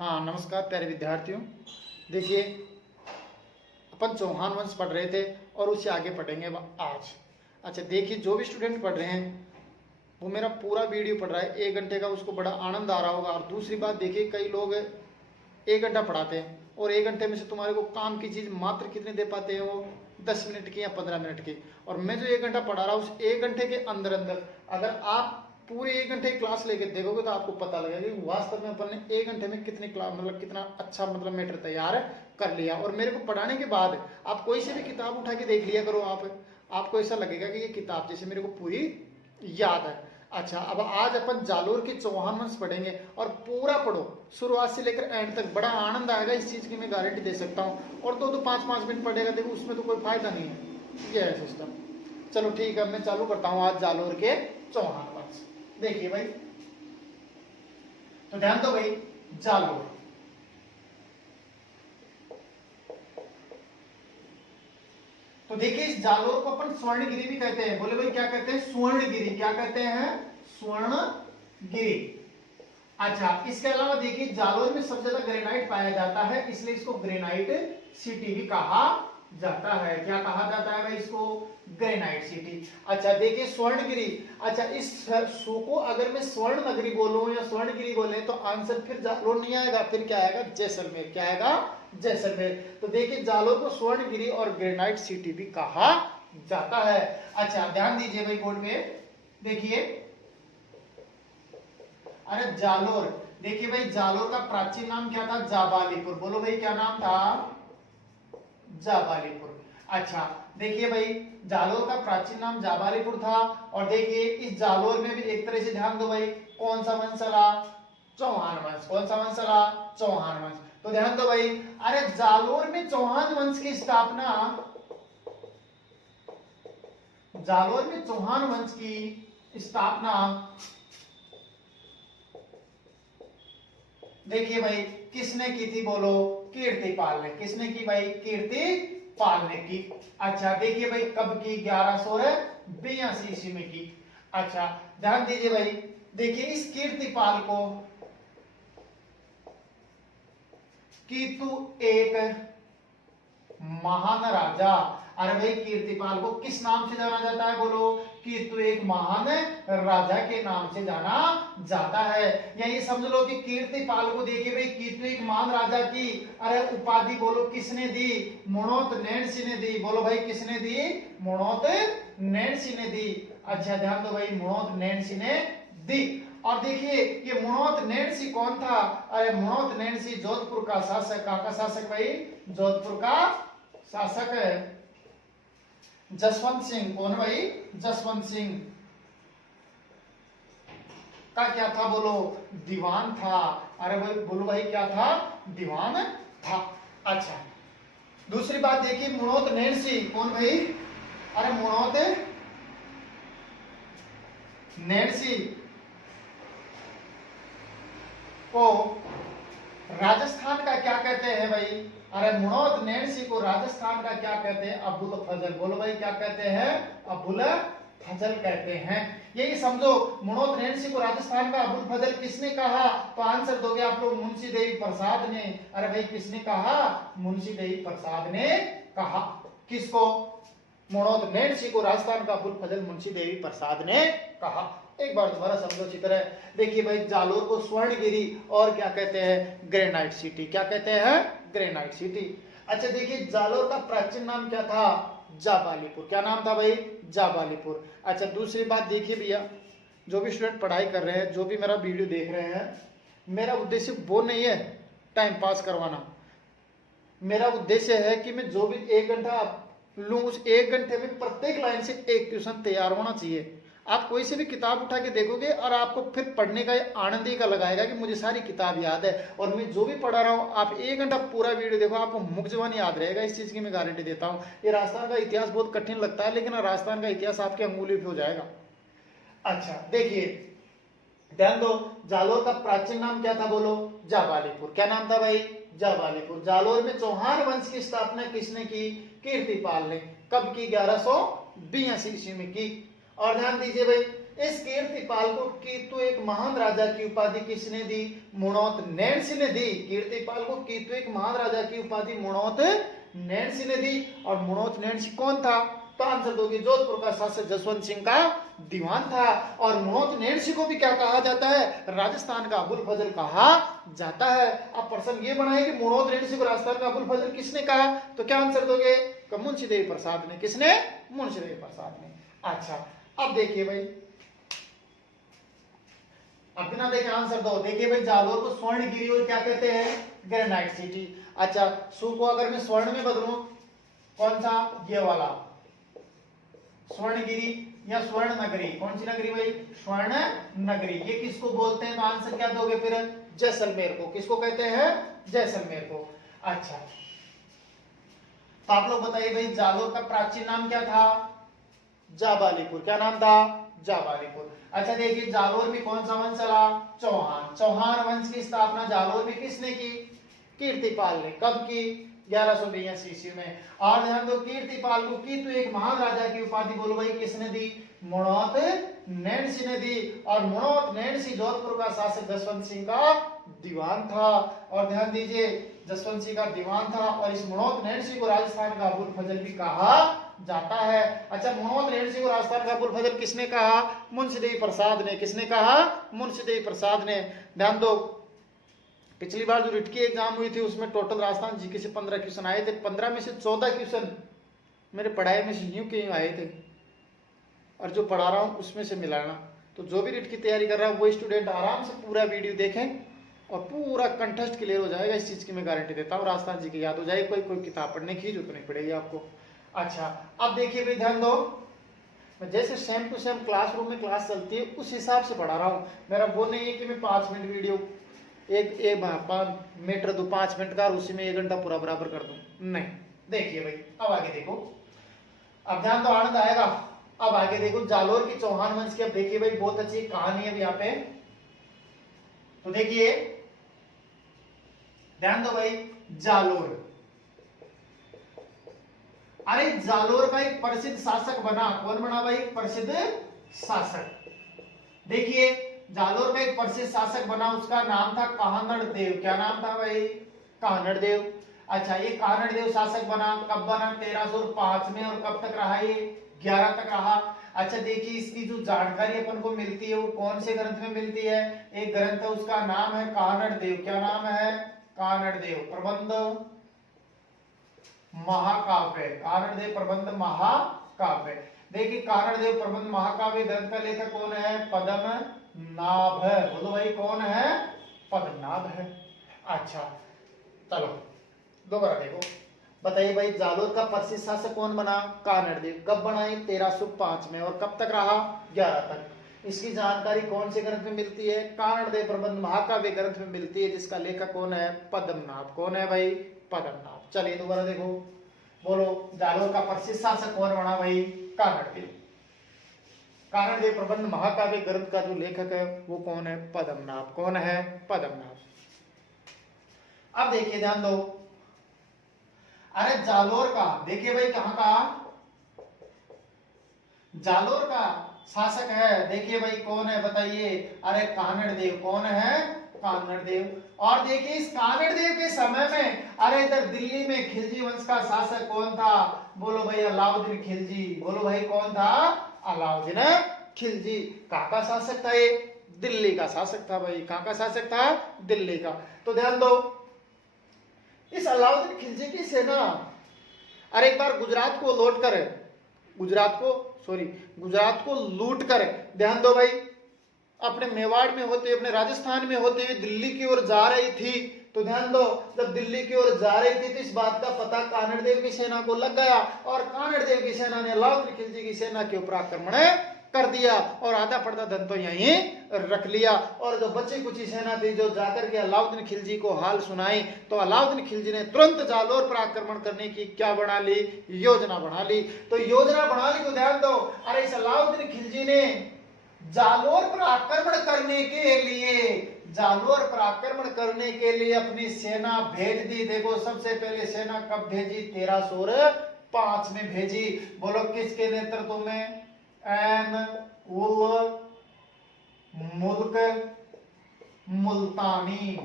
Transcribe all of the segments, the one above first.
हाँ नमस्कार प्यारे विद्यार्थियों। देखिए अपन चौहान वंश पढ़ रहे थे और उससे आगे पढ़ेंगे आज। अच्छा देखिए, जो भी स्टूडेंट पढ़ रहे हैं वो मेरा पूरा वीडियो पढ़ रहा है 1 घंटे का, उसको बड़ा आनंद आ रहा होगा। और दूसरी बात देखिए, कई लोग 1 घंटा पढ़ाते हैं और 1 घंटे में से तुम्हारे को काम की चीज़ मात्र कितने दे पाते हैं, वो 10 मिनट की या 15 मिनट की। और मैं जो 1 घंटा पढ़ा रहा हूँ उस 1 घंटे के अंदर अंदर अगर आप पूरे 1 घंटे की क्लास लेके देखोगे तो आपको पता लगेगा कि वास्तव में अपन ने 1 घंटे में कितनी क्लास कितना अच्छा मैटर तैयार कर लिया। और मेरे को पढ़ाने के बाद आप कोई सी भी किताब उठा के देख लिया करो, आपको ऐसा लगेगा कि ये किताब जैसे मेरे को पूरी याद है। अच्छा, अब आज अपन जालोर के चौहान वंश पढ़ेंगे और पूरा पढ़ो शुरुआत से लेकर एंड तक, बड़ा आनंद आएगा, इस चीज की मैं गारंटी दे सकता हूँ। और 2-5 मिनट पढ़ेगा देखो, उसमें तो कोई फायदा नहीं है। ये है सिस्टम। चलो ठीक है, मैं चालू करता हूँ आज जालोर के चौहान वंश। देखिए भाई, तो ध्यान दो भाई, जालोर। तो देखिए, इस जालोर को अपन स्वर्णगिरी भी कहते हैं। बोले भाई क्या कहते हैं? स्वर्णगिरी। क्या कहते हैं? स्वर्णगिरी। अच्छा, इसके अलावा देखिए, जालोर में सबसे ज्यादा ग्रेनाइट पाया जाता है, इसलिए इसको ग्रेनाइट सिटी भी कहा जाता है। क्या कहा जाता है भाई इसको? Granite city. अच्छा देखिए, स्वर्णगिरी। अच्छा, इस शो को अगर मैं स्वर्ण नगरी बोलूं या स्वर्णगिरी बोले तो आंसर फिर जालोर नहीं आएगा, फिर क्या आएगा? जैसलमेर। क्या आएगा? जैसलमेर। तो देखिए, जालोर को स्वर्णगिरी और ग्रेनाइट सिटी भी कहा जाता है। अच्छा ध्यान दीजिए भाई बोर्ड पे, देखिए, अरे जालोर, देखिए भाई, जालोर का प्राचीन नाम क्या था? जाबालीपुर। बोलो भाई क्या नाम था? जाबालीपुर। अच्छा देखिए भाई, जालोर का प्राचीन नाम जाबालीपुर था। और देखिए, इस जालोर में भी एक तरह से ध्यान दो भाई, कौन सा वंश चला? चौहान वंश। कौन सा वंश चला? चौहान वंश। तो ध्यान दो भाई, अरे जालोर में चौहान वंश की स्थापना, जालोर में चौहान वंश की स्थापना देखिए भाई किसने की थी? बोलो, कीर्तिपाल ने। किसने की भाई? कीर्तिपाल ने की। अच्छा देखिए भाई, कब की? 1182 ईस्वी में की। अच्छा ध्यान दीजिए भाई, देखिए इस कीर्तिपाल को कि तू एक महान राजा, अरे भाई कीर्तिपाल को किस नाम से जाना जाता है? बोलो, कि तू एक महान राजा के नाम से जाना जाता है। या ये समझ लो कि कीर्तिपाल को देखिए भाई, कि तू एक महान राजा की अरे उपाधि बोलो किसने दी? मुणोत नैणसी ने दी। बोलो भाई किसने दी? मुणोत नैणसी ने दी। अच्छा ध्यान दो भाई, मुणोत नैणसी ने दी। और देखिए, ये मुणोत नैणसी कौन था? अरे मुणोत नैणसी जोधपुर का शासक। का शासक भाई? जोधपुर का शासक है जसवंत सिंह। कौन भाई? जसवंत सिंह का क्या था? बोलो, दीवान था। अरे भाई बोलो भाई क्या था? दीवान था। अच्छा दूसरी बात देखिए, मुणोत नैणसी कौन भाई? अरे मुणोत नैणसी को राजस्थान का क्या कहते हैं भाई? अरे मुणोत नैणसी को राजस्थान का क्या कहते हैं? अबुल फजल। बोलो भाई क्या कहते हैं? अबुल फजल कहते हैं। यही समझो, मुणोत नैणसी को राजस्थान का अबुल फजल किसने कहा? तो आंसर दोगे आप लोग, मुंशी देवी प्रसाद ने। अरे भाई किसने कहा? मुंशी देवी प्रसाद ने कहा। किसको? मुणोत नैणसी को राजस्थान का अबुल फजल मुंशी देवी प्रसाद ने कहा। एक बार दोबारा समझो अच्छी तरह। देखिए भाई, जालोर को स्वर्णगिरी और क्या कहते हैं? Granite city. क्या कहते हैं? Granite city. अच्छा देखिए, जालोर का प्राचीन नाम क्या था? जाबालीपुर। क्या नाम था भाई? जाबालीपुर। अच्छा दूसरी बात देखिए भैया, जो भी स्टूडेंट पढ़ाई कर रहे हैं, जो भी मेरा वीडियो देख रहे हैं, मेरा उद्देश्य वो नहीं है टाइम पास करवाना। मेरा उद्देश्य है कि मैं जो भी 1 घंटा लूं, उस 1 घंटे में प्रत्येक लाइन से एक क्वेश्चन तैयार होना चाहिए। आप कोई से भी किताब उठा के देखोगे और आपको फिर पढ़ने का आनंद ही का लगाएगा कि मुझे सारी किताब याद है। और मैं जो भी पढ़ा रहा हूँ, आप 1 घंटा पूरा वीडियो देखो, आपको मुख जबान याद रहेगा। इस चीज की मैं गारंटी देता हूँ। ये राजस्थान का इतिहास बहुत कठिन लगता है, लेकिन राजस्थान का इतिहास आपके अंगुली पे हो जाएगा। अच्छा देखिए, ध्यान दो, जालोर का प्राचीन नाम क्या था? बोलो, जाबालीपुर। क्या नाम था भाई? जाबालीपुर। जालोर में चौहान वंश की स्थापना किसने की? कीर्तिपाल ने। कब की? 1182 ईस्वी में की। और ध्यान दीजिए भाई, इस कीर्तिपाल को कीतु एक महान राजा की उपाधि किसने दी? मुणोत नैणसी ने दी। कीर्तिपाल को कीतु एक महान राजा की उपाधि मुणोत नैणसी ने दी। और मुणोत नैणसी कौन था? तो आंसर दोगे जोधपुर का शासक जसवंत सिंह का दीवान था। और मुणोत नैणसी को भी क्या कहा जाता है? राजस्थान का अबुल फजल कहा जाता है। अब प्रश्न ये बना है कि मुणोत नैणसी को राजस्थान का अबुल फजल किसने कहा? तो क्या आंसर दोगे? मुंशीदेव प्रसाद ने। किसने? मुंशीदेव प्रसाद ने। अच्छा, अब देखिए भाई, अब बिना देखे आंसर दो। देखिए भाई, जालोर को स्वर्णगिरी और क्या कहते हैं? Granite city. अच्छा, सु को अगर मैं स्वर्ण में बदलूं, कौन सा? ये वाला स्वर्णगिरी या स्वर्ण नगरी। कौन सी नगरी भाई? स्वर्ण नगरी। ये किसको बोलते हैं? तो आंसर क्या दोगे फिर? जैसलमेर को। किसको कहते हैं? जैसलमेर को। अच्छा, तो आप लोग बताइए भाई, जालोर का प्राचीन नाम क्या था? जाबालीपुर। क्या नाम था? जाबालीपुर। अच्छा देखिए, जालोर में कौन सा वंश चला? चौहान। चौहान वंश की स्थापना जालोर में किसने की? कीर्तिपाल ने। कब की? 1182 ईस्वी में। और ध्यान दो, कीर्तिपाल को कीतु एक महान राजा की उपाधि बोलो भाई किसने दी? मुणोत नैणसी ने दी। और मुणोत नैणसी जोधपुर का शासक जसवंत सिंह का दीवान था। और ध्यान दीजिए, जसवंत सिंह का दीवान था। और इस मुणोत नैणसी को राजस्थान का अबुल फजल भी कहा जाता है। अच्छा, मुणोत नैणसी को राजस्थान का अबुल फजल किसने कहा? मुंशीदेव प्रसाद ने। किसने कहा? मुंशीदेव प्रसाद ने। ध्यान दो, पिछली बार जो रिटकी एग्जाम हुई थी उसमें टोटल राजस्थान जीके से 15 क्वेश्चन आए थे। 15 में से 14 क्वेश्चन मेरे पढ़ाई में से यूं के यूं आए थे। और जो पढ़ा रहा हूं उसमें से मिलाना। तो जो भी रिट की तैयारी कर रहा है वो स्टूडेंट आराम से पूरा वीडियो देखें और पूरा कंटेस्ट क्लियर हो जाएगा। इस चीज की मैं गारंटी देता हूँ। राजस्थान जी की याद हो जाएगी। कोई किताब पढ़ने की जरूरत नहीं पड़ेगी आपको। अच्छा, अब देखिए भाई, ध्यान दो, मैं जैसे सेम टू सेम क्लासरूम में क्लास चलती है उस हिसाब से पढ़ा रहा हूँ। मेरा वो नहीं है कि मैं 5 मिनट वीडियो एक मीटर दो 5 मिनट का और उसी में 1 घंटा पूरा बराबर कर दूं। नहीं, देखिए भाई, अब आगे देखो। अब ध्यान तो आनंद आएगा। अब आगे देखो, जालोर की चौहान वंश की। अब देखिए भाई, बहुत अच्छी कहानी है यहाँ पे। तो देखिए, ध्यान दो भाई, जालोर, अरे जालोर का एक प्रसिद्ध शासक बना। कौन बना भाई? प्रसिद्ध शासक। देखिए, जालोर का एक प्रसिद्ध शासक बना, उसका नाम था कानड़ देव। क्या नाम था भाई? कानड़ देव। अच्छा, ये कानड़ देव शासक बना। कब बना? 1305 में। और कब तक रहा ये? 11 तक रहा। अच्छा देखिए, इसकी जो जानकारी अपन को मिलती है वो कौन से ग्रंथ में मिलती है? एक ग्रंथ है, उसका नाम है कानड़ देव। क्या नाम है? कानड़ देव प्रबंध महाकाव्य। कानड़ देव प्रबंध महाकाव्य। देखिए, कानड़ देव प्रबंध महाकाव्य ग्रंथ का लेखक कौन है? पद्मनाभ। बोलो भाई, कौन है? पद्मनाभ है। अच्छा, चलो दोबारा देखो। बताइए भाई, जालोर का प्रसिद्ध शासक कौन बना? कानड़ देव। कब बना? 1305 में। और कब तक रहा? 11 तक। इसकी जानकारी कौन से ग्रंथ में मिलती है? कानड़ देव प्रबंध महाकाव्य ग्रंथ में मिलती है, जिसका लेखक कौन है? पद्मनाभ। कौन है भाई? पद्मनाभ। चलिए दोबारा देखो, बोलो, जालोर का प्रसिद्ध शासक कौन बना भाई? कानड़ देव। कानड़ देव प्रबंध महाकाव्य ग्रंथ का जो लेखक है वो कौन है? पद्मनाभ। कौन है? पद्मनाभ। अब देखिए, ध्यान दो, अरे जालोर का, देखिए भाई, कहां का? जालोर का शासक है, देखिए भाई कौन है बताइए? अरे कानड़ देव। कौन है? कानड़ देव। और देखिए, इस कानड़ देव के समय में, अरे इधर दिल्ली में खिलजी वंश का शासक कौन था? बोलो भाई, अलाउद्दीन खिलजी। बोलो भाई, कौन था? अलाउद्दीन खिलजी। कहां का शासक था ये? दिल्ली का शासक था भाई। कहां का शासक था? दिल्ली का। तो ध्यान दो, इस अलाउद्दीन खिलजी की सेना, अरे एक बार गुजरात को लूट कर, ध्यान दो भाई, अपने मेवाड़ में होते, अपने राजस्थान में होते हुए दिल्ली की ओर जा रही थी। तो ध्यान दो, जब दिल्ली की ओर जा रही थी तो इस बात का पता कानड़ देव की सेना को लग गया और कानड़ देव की सेना ने अलाउद्दीन खिलजी की सेना के ऊपर आक्रमण कर दिया और आधा पड़ता धन तो यहीं रख लिया। और जो बची कुची सेना थी जो जाकर के अलाउद्दीन खिलजी को हाल सुनाई, तो अलाउद्दीन खिलजी ने तुरंत जालोर पर आक्रमण करने की क्या बना ली? योजना बना ली। तो योजना बना ली तो ध्यान दो, अरे इस अलाउद्दीन खिलजी ने जालोर पर आक्रमण करने के लिए अपनी सेना भेज दी। देखो, सबसे पहले सेना कब भेजी? 1305 में भेजी। बोलो, किसके नेतृत्व में? एन उल मुल्क मुल्तानी,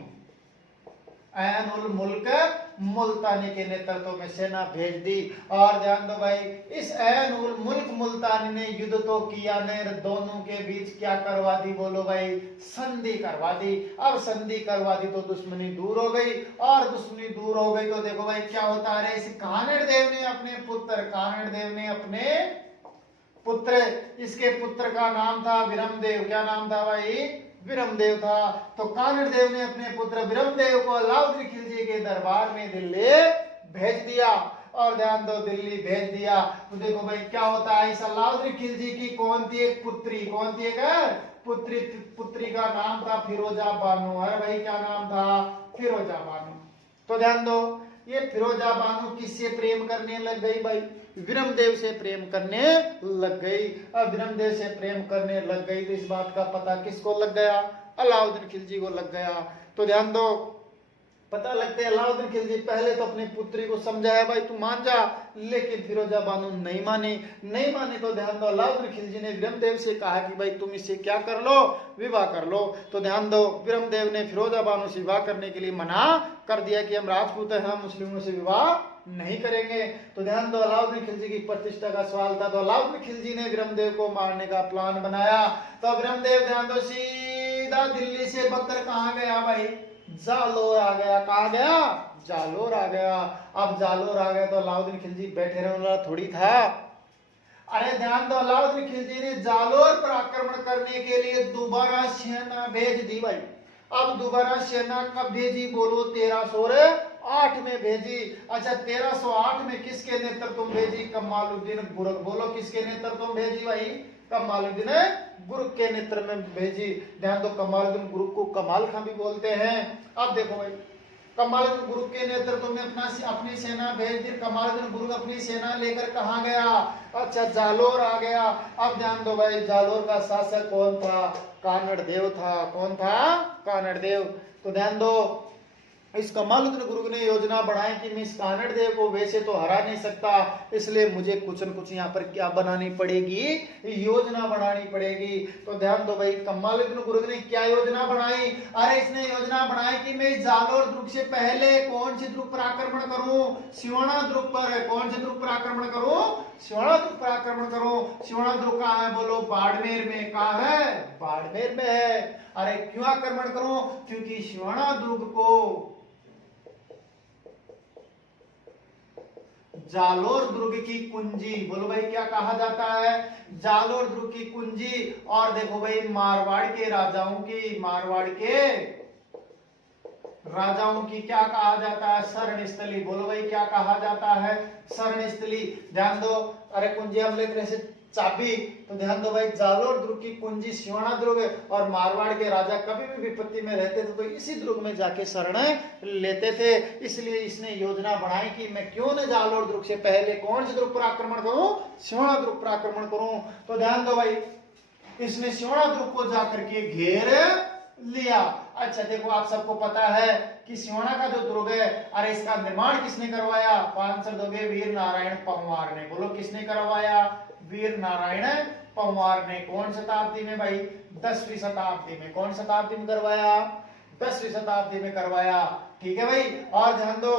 ऐन उल मुल्क मुल्तानी के नेतृत्व में सेना भेज दी। और ध्यान दो भाई, इस ऐन उल मुल्क मुल्तानी ने युद्ध तो किया नहीं, दोनों के बीच क्या करवा दी, बोलो भाई, संधि करवा दी। अब संधि करवा दी तो दुश्मनी दूर हो गई, और दुश्मनी दूर हो गई तो देखो भाई क्या होता है, इस कानड़ देव ने अपने पुत्र, कानड़ देव ने अपने पुत्र, इसके पुत्र का नाम था विरमदेव। क्या नाम था भाई, विरमदेव था। तो कानड़ देव ने अपने पुत्र विरमदेव को अलाउद्दीन खिलजी के दरबार में दिल्ली भेज दिया। और ध्यान दो, दिल्ली भेज दिया तो देखो भाई क्या होता है, इस अलाउद्दीन खिलजी की कौन थी, एक पुत्री, कौन थी, एक पुत्री, पुत्री का नाम था फिरोजा बानो। है भाई, क्या नाम था, फिरोजा बानो। तो ध्यान दो, ये फिरोजा बानो किससे प्रेम करने लग गई भाई, विरमदेव से प्रेम करने लग गई। अब विरमदेव से प्रेम करने लग गई तो इस बात का पता किसको लग गया, अलाउद्दीन खिलजी को लग गया। तो ध्यान दो, पता लगते अलाउद्दीन खिलजी पहले तो अपनी पुत्री को समझाया भाई तू मान जा, लेकिन फिरोजा बानो नहीं मानी। तो ध्यान दो, अलाउद्दीन खिलजी ने विरमदेव से कहा कि भाई तुम इससे क्या कर लो, विवाह कर लो। तो ध्यान दो, विरमदेव ने फिरोजा बानो से विवाह करने के लिए मना कर दिया कि हम राजपूत हैं, हम मुस्लिमों से विवाह नहीं करेंगे। तो ध्यान दो, अलाउद्दीन खिलजी की प्रतिष्ठा का सवाल था, तो अलाउद्दीन खिलजी ने विरमदेव को मारने का प्लान बनाया। तो विरमदेव ध्यान दो सीधा दिल्ली से बकर कहाँ गया भाई, जालोर आ गया। कहा गया, जालोर आ गया। अब जालोर आ गया तो अलाउद्दीन खिलजी बैठे रहने वाला थोड़ी था। अरे ध्यान दो, अलाउद्दीन खिलजी ने जालोर पर आक्रमण करने के लिए दोबारा सेना भेज दी भाई। अब दोबारा सेना कब भेजी, बोलो 1308 में भेजी। अच्छा, 1308 में किसके नेतृत्व में भेजी, कमालुद्दीन गुरक। बोलो किसके नेतृत्व में भेजी भाई, कमालुद्दीन गुरुक के नेतृत्व में भेजी। ध्यान दो, कमालुद्दीन गुरुक को कमाल खां भी बोलते हैं। अब देखो भाई, कमालुद्दीन गुरुक के नेतृत्व में अपनी सेना भेज दी। कमालुद्दीन गुरुक अपनी सेना लेकर कहाँ गया, अच्छा जालोर आ गया। अब ध्यान दो भाई, जालोर का शासक कौन था, कानड़ देव था। कौन था, कानड़ देव। तो ध्यान दो, इस कमालुद्दीन गुरुक ने योजना बनाई कि मैं इस कानड़ देव को वैसे तो हरा नहीं सकता, इसलिए मुझे कुछ न कुछ यहाँ पर क्या बनानी पड़ेगी, योजना बनानी पड़ेगी। तो ध्यान दो भाई, कमालुद्दीन गुरुक ने क्या योजना बनाई, अरे इसने योजना बनाई कि मैं जालोर दुर्ग से पहले कौन से दुर्ग पर आक्रमण करूं, सिवाना दुर्ग पर। कौन से दुर्ग पर आक्रमण करूं, सिवाना दुर्ग पर आक्रमण करूं। सिवाना दुर्ग कहाँ है, बोलो बाड़मेर में। कहाँ है, बाड़मेर में है। अरे क्यों आक्रमण करूं, क्योंकि सिवाना दुर्ग को जालोर दुर्ग की कुंजी, बोलो भाई क्या कहा जाता है, जालोर दुर्ग की कुंजी। और देखो भाई, मारवाड़ के राजाओं की, मारवाड़ के राजाओं की क्या कहा जाता है, शरण स्थली। बोलो भाई क्या कहा जाता है, शरण स्थली। ध्यान दो, अरे कुंजी हम लेते हैं चाबी, तो ध्यान दो भाई, जालोर दुर्ग की कुंजी सिवाना दुर्ग, और मारवाड़ के राजा कभी भी विपत्ति में रहते थे तो इसी दुर्ग में जाके शरण लेते थे। इसलिए इसने योजना बनाई कि मैं क्यों न जालोर दुर्ग से पहले कौन से दुर्ग पर आक्रमण करूं, सिवाना दुर्ग पर आक्रमण करूं। तो ध्यान दो भाई, इसने सिवाना दुर्ग को जाकर के घेर लिया। अच्छा देखो, आप सबको पता है कि सिवाना का जो दुर्ग है, अरे इसका निर्माण किसने करवाया, आंसर दोगे वीर नारायण पंवार ने। बोलो किसने करवाया, वीर नारायण पंवार ने। कौन शताब्दी में भाई, 10वीं शताब्दी में। कौन शताब्दी में करवाया, 10वीं शताब्दी में करवाया। ठीक है भाई। और ध्यान दो,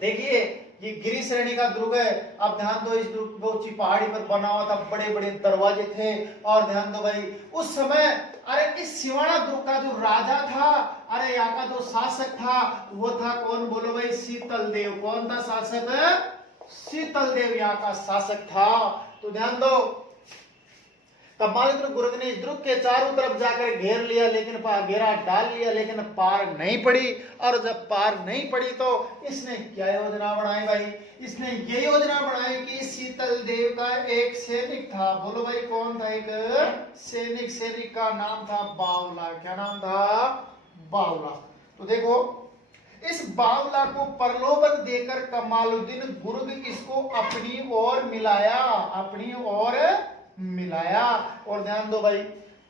देखिए ये गिरी श्रेणी का दुर्ग है। अब ध्यान दो, इस दुर्ग को ऊंची पहाड़ी पर बना हुआ था, बड़े बड़े दरवाजे थे। और ध्यान दो भाई, उस समय अरे इस सिवाना दुर्ग का जो राजा था, अरे यहाँ का जो शासक था वो था कौन, बोलो भाई शीतल देव। कौन था शासक, शीतल देव यहाँ का शासक था। तो ध्यान दो, कमालुद्दीन गुरुक ने इस दुर्ग के चारों तरफ जाकर घेर लिया, लेकिन घेरा डाल लिया, लेकिन पार नहीं पड़ी। और जब पार नहीं पड़ी तो इसने क्या योजना बनाई भाई, इसने ये योजना बनाई कि शीतल देव का एक सैनिक था। बोलो भाई कौन था, एक सैनिक, सैनिक का नाम था बावला। क्या नाम था, बावला। तो देखो, इस बावला को प्रलोभन देकर कमालुद्दीन गुरुक इसको अपनी ओर मिलाया, अपनी ओर मिलाया। और ध्यान दो भाई,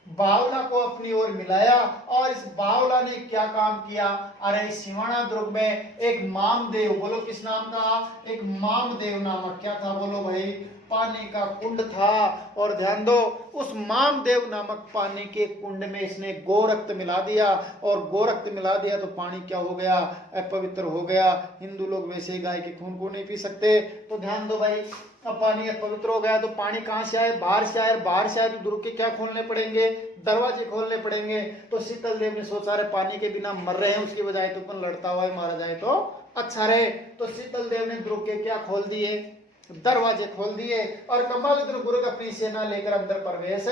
बावला को अपनी ओर मिलाया। और इस बावला ने क्या काम किया, अरे सिवाना दुर्ग में एक मामदेव, बोलो किस नाम का, एक मामदेव नामक क्या था, बोलो भाई पानी का कुंड था और ध्यान दो उस मामदेव नामक पानी के कुंड में इसने गोरक्त मिला दिया और गोरक्त मिला दिया तो पानी क्या हो गया, अपवित्र हो गया। हिंदू लोग वैसे ही गाय के खून को नहीं पी सकते। तो ध्यान दो भाई, अब पानी अपवित्र हो गया तो पानी कहां से आए, बाहर से आए। बाहर से आए तो दुर्ग के क्या खोलने पड़ेंगे, दरवाजे खोलने पड़ेंगे। तो शीतल देव ने सोचा रहे पानी के बिना मर रहे हैं, उसकी बजाय तो अपन लड़ता हुआ मारा जाए तो अच्छा रहे। तो शीतल देव ने दुर्ग के क्या खोल दिए, दरवाजे खोल दिए और कमलादित्य गुर्ग अपनी सेना लेकर अंदर प्रवेश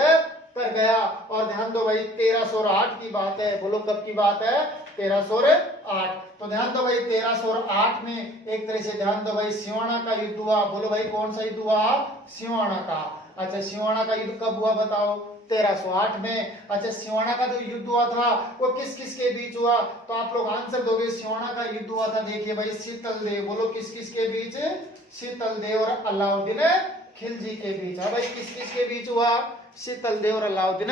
कर गया। और ध्यान दो भाई 1308 की बात है, बोलो कब की बात है, 1308। तो ध्यान दो भाई 1308 में एक तरह से ध्यान दो भाई सिवाना का युद्ध हुआ। बोलो भाई कौन सा युद्ध हुआ, सिवाना का। अच्छा सिवाना का युद्ध कब हुआ बताओ, 1308 में। अच्छा सिवाना का जो युद्ध हुआ था वो किस किस के बीच हुआ, तो आप लोग आंसर दोगे। सिवाना का युद्ध हुआ था, देखिए भाई शीतल देव, बोलो किस किस के बीच, शीतल देव और अलाउद्दीन खिलजी के बीच। हाँ भाई किस किस के बीच हुआ, शीतल देव और अलाउद्दीन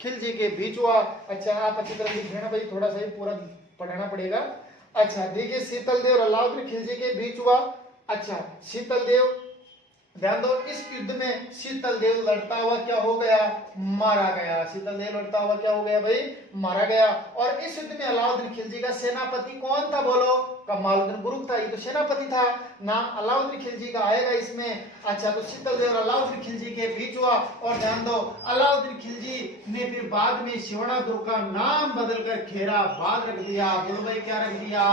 खिलजी के बीच हुआ। अच्छा आप अच्छी तरह लिख लेना भाई, थोड़ा सा ही पूरा पढ़ना पड़ेगा। अच्छा देखिए शीतल देव और अलाउद्दीन खिलजी के बीच हुआ। अच्छा शीतल देव, ध्यान दो इस युद्ध में शीतल देव लड़ता हुआ क्या हो गया, मारा गया। शीतल देव लड़ता हुआ क्या हो गया भाई, मारा गया। और इस युद्ध में अलाउद्दीन खिलजी का सेनापति कौन था, बोलो कमालुद्दीन गुरुक था, ये तो सेनापति था। नाम अलाउद्दीन खिलजी का आएगा इसमें। अच्छा तो शीतल देव और अलाउद्दीन खिलजी के बीच हुआ। और ध्यान दो अलाउद्दीन खिलजी ने फिर बाद में सिवाना दुर्ग का नाम बदलकर खेराबाद रख दिया। बोलो भाई क्या रख दिया,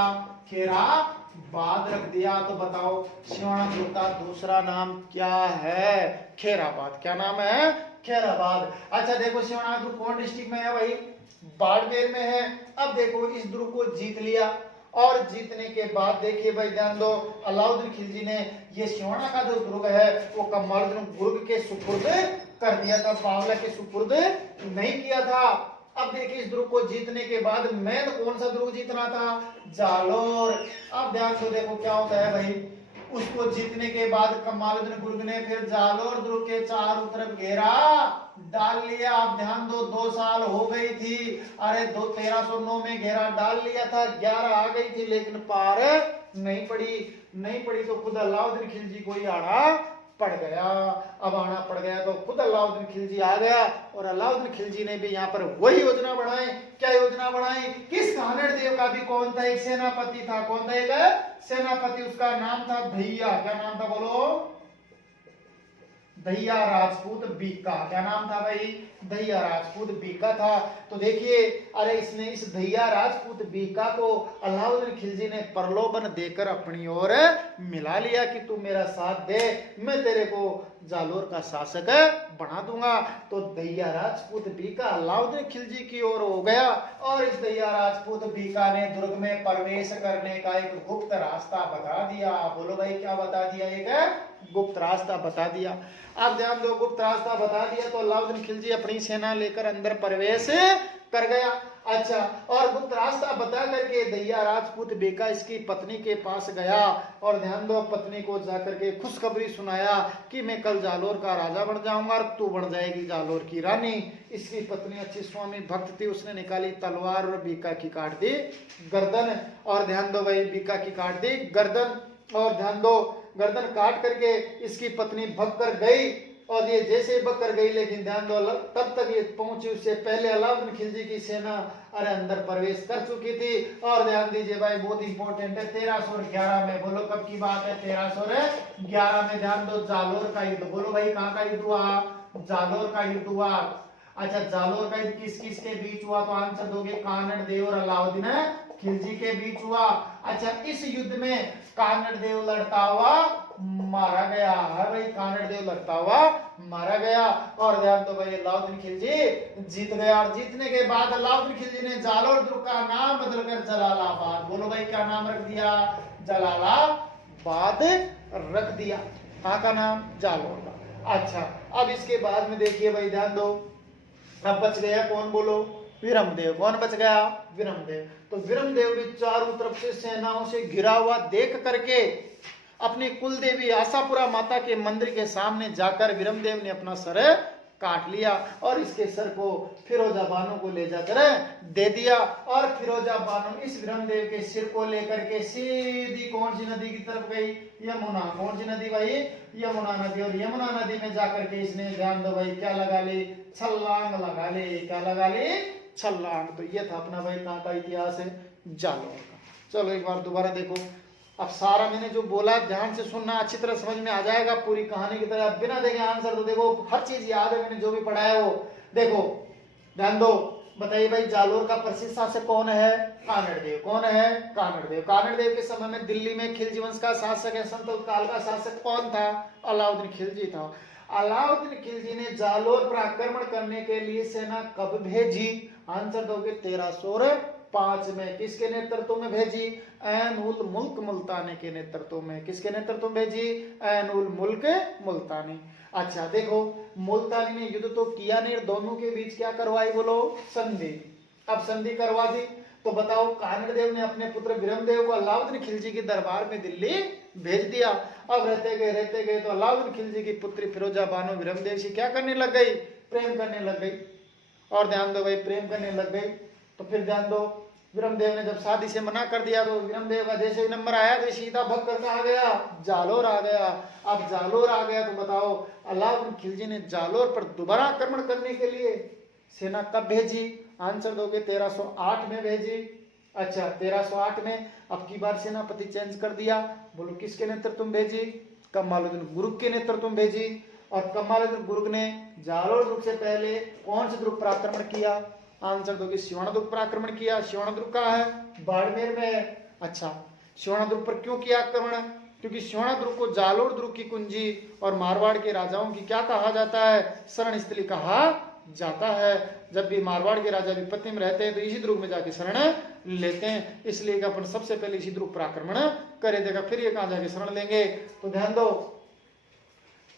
खेराबाद रख दिया। तो बताओ सिवाना दुर्ग का दूसरा नाम क्या है, खेराबाद। क्या नाम है, खेराबाद। अच्छा देखो सिवाना दुर्ग कौन डिस्ट्रिक्ट में है भाई, बाड़मेर में है। अब देखो इस दुर्ग को जीत लिया और जीतने के बाद देखिए भाई ध्यान दो अलाउद्दीन खिलजी ने ये सिवाना का जो दुर्ग है वो कमालुद्दीन गुर्ग के सुपुर्द कर दिया था, बावला के सुपुर्द नहीं किया था। अब देखिए इस दुर्ग को जीतने के बाद मेन कौन सा दुर्ग जीतना था, जालोर। अब ध्यान से देखो क्या होता है भाई, उसको जीतने के बाद कमालुद्दीन गुर्ग ने फिर जालोर दुर्ग के चारों तरफ घेरा डाल लिया। अब ध्यान दो 2 साल हो गई थी, अरे 1309 में घेरा डाल लिया था, 11 आ गई थी लेकिन पार नहीं पड़ी तो खुद अलाउद्दीन खिलजी को ही आना पड़ गया। अब आना पड़ गया तो खुद अलाउद्दीन खिलजी आ गया और अलाउद्दीन खिलजी ने भी यहाँ पर वही योजना बनाई। क्या योजना बनाई, किस कानड़ देव का भी कौन था, एक सेनापति था। कौन था, एक सेनापति, उसका नाम था दहिया। क्या नाम था बोलो, दहिया राजपूत बीका। क्या नाम था भाई, दहिया राजपूत बीका था। तो देखिए अरे इसने इस दहिया राजपूत बीका को अलाउद्दीन खिलजी ने प्रलोभन देकर अपनी ओर मिला लिया कि तू मेरा साथ दे, मैं तेरे को जालोर का शासक बना दूंगा। तो दहिया राजपूत बीका अलाउद्दीन खिलजी की ओर हो गया और इस दहिया राजपूत बीका ने दुर्ग में प्रवेश करने का एक गुप्त रास्ता बता दिया। बोलो भाई क्या बता दिया, एक गुप्त रास्ता बता दिया। अब ध्यान दो गुप्त रास्ता बता दिया तो अलाउद्दीन खिलजी अपनी सेना लेकर अंदर प्रवेश कर गया। अच्छा और गुप्त रास्ता बता करके दहिया राजपूत बेका इसकी पत्नी के पास गया और ध्यान दो पत्नी को जाकर के खुशखबरी सुनाया कि मैं कल जालोर का राजा बन जाऊंगा और तू बन जाएगी जालोर की रानी। इसकी पत्नी अच्छी स्वामी भक्त थी, उसने निकाली तलवार और बीका की काट दी गर्दन। और ध्यान दो भाई बीका की काट दी गर्दन और ध्यान दो गर्दन काट करके इसकी पत्नी भग कर गई और ये जैसे भग कर गई, लेकिन ध्यान दो तब तक ये पहुंची उससे पहले अलाउद्दीन खिलजी की सेना अरे अंदर प्रवेश कर चुकी थी। और ध्यान दीजिए भाई बहुत इंपॉर्टेंट है 1311 में, बोलो कब की बात है, 1311 में। ध्यान दो जालोर का युद्ध, बोलो भाई कहाँ का युद्ध हुआ, जालोर का युद्ध हुआ। अच्छा जालोर का युद्ध किस किस के बीच हुआ, तो आंसर दोगे कानड़ देव और अलाउद्दीन खिलजी के बीच हुआ। अच्छा इस युद्ध में कानड़ देव लड़ता हुआ मारा गया है भाई, कानड़ देव लड़ता हुआ मारा गया। और ध्यान दो भाई अलाउद्दीन खिलजी जीत गया और जीतने के बाद अलाउद्दीन खिलजी ने जालोर दुर्ग का नाम बदलकर जलालाबाद, बोलो भाई क्या नाम रख दिया, जलालाबाद रख दिया। कहाँ का नाम, जालोर का। अच्छा अब इसके बाद में देखिए भाई ध्यान दो अब बच गया कौन, बोलो विरमदेव। कौन बच गया, विरमदेव। तो विरमदेव भी चारों तरफ से सेनाओं से घिरा हुआ देख करके अपनी कुल देवी आशापुरा माता के मंदिर के सामने जाकर विरमदेव ने अपना सर काट लिया और इसके सर को फिरोजा बानो को ले जाकर दे दिया। और फिरोजा बानो इस ब्रह्मदेव के सिर को लेकर के सीधी कौन सी नदी की तरफ गई? यमुना। कौन सी नदी भाई? यमुना नदी। और यमुना नदी में जाकर के इसने, ध्यान दो भाई, क्या लगा ली? छलांग लगा ली। क्या लगा ली? छलांग। तो ये था अपना भाई कहाँ का इतिहास है? जालौर का। चलो एक बार दोबारा देखो। अब सारा मैंने जो बोला ध्यान से सुनना, अच्छी तरह समझ में आ जाएगा पूरी कहानी की तरह। बिना देखे आंसर तो देखो, हर चीज याद है मैंने जो भी पढ़ाया है वो। देखो ध्यान दो, बताइए भाई जालोर का प्रसिद्ध शासक कौन है? कानड़देव। कौन है? कानड़देव। कानड़देव के समय में दिल्ली में खिलजी वंश का शासक है, संतल काल का शासक कौन था? अलाउद्दीन खिलजी था। अलाउद्दीन खिलजी ने जालोर पर आक्रमण करने के लिए सेना कब भेजी? आंसर दोगे 1305 में। किसके नेतृत्व में भेजी? ऐन उल मुल्क मुल्तानी के नेतृत्व में। किसके नेतृत्व में भेजी? ऐन उल मुल्क मुल्तानी। अच्छा देखो, मुल्तानी ने युद्ध तो किया नहीं, दोनों के बीच क्या करवाई? बोलो, संधि। अब संधि करवा दी तो बताओ, कानड़देव ने अपने पुत्र ब्रह्मदेव को अलाउद्दीन खिलजी के दरबार में दिल्ली भेज दिया। अब रहते गए तो अलाउद्दीन खिलजी की पुत्री फिरोजा बानो ब्रह्मदेव से क्या करने लग गई? प्रेम करने लग गई। और ध्यान दो भाई, प्रेम करने लग गई तो फिर ध्यान दो, ब्रह्मदेव ने जब शादी से मना कर दिया तो ब्रह्मदेव का जैसे ही नंबर आया तो सीधा भग कर आ गया, जालोर आ गया। अब जालोर आ गया तो बताओ, अलाउद्दीन खिलजी ने जालोर पर दोबारा आक्रमण करने के लिए सेना कब भेजी? आंसर दोगे 1308 में भेजी। अच्छा 1308 में अब की बार सेनापति चेंज कर दिया। बोलो किसके नेतृत्व में भेजी? कमालुद्दीन गुरुक के नेतृत्व में भेजी। और कमालुद्दीन गुरुक ने जालोर दुर्ग से पहले कौन से दुर्ग पर आक्रमण किया? आंसर दोगे सिवाना दुर्ग पर आक्रमण किया। सिवाना दुर्ग कहाँ है? बाड़मेर में है। अच्छा, सिवाना दुर्ग पर क्यों किया आक्रमण? क्योंकि सिवाना दुर्ग को जालोर दुर्ग की कुंजी और मारवाड़ के राजाओं की क्या कहा जाता है? शरण स्थली कहा जाता है। जब भी मारवाड़ के राजा विपत्ति में रहते हैं तो इसी दुर्ग में जाके शरण लेते हैं, इसलिए अपन सबसे पहले इसी दुर्ग पर आक्रमण करे देगा, फिर ये कहां जाके शरण लेंगे। तो ध्यान दो,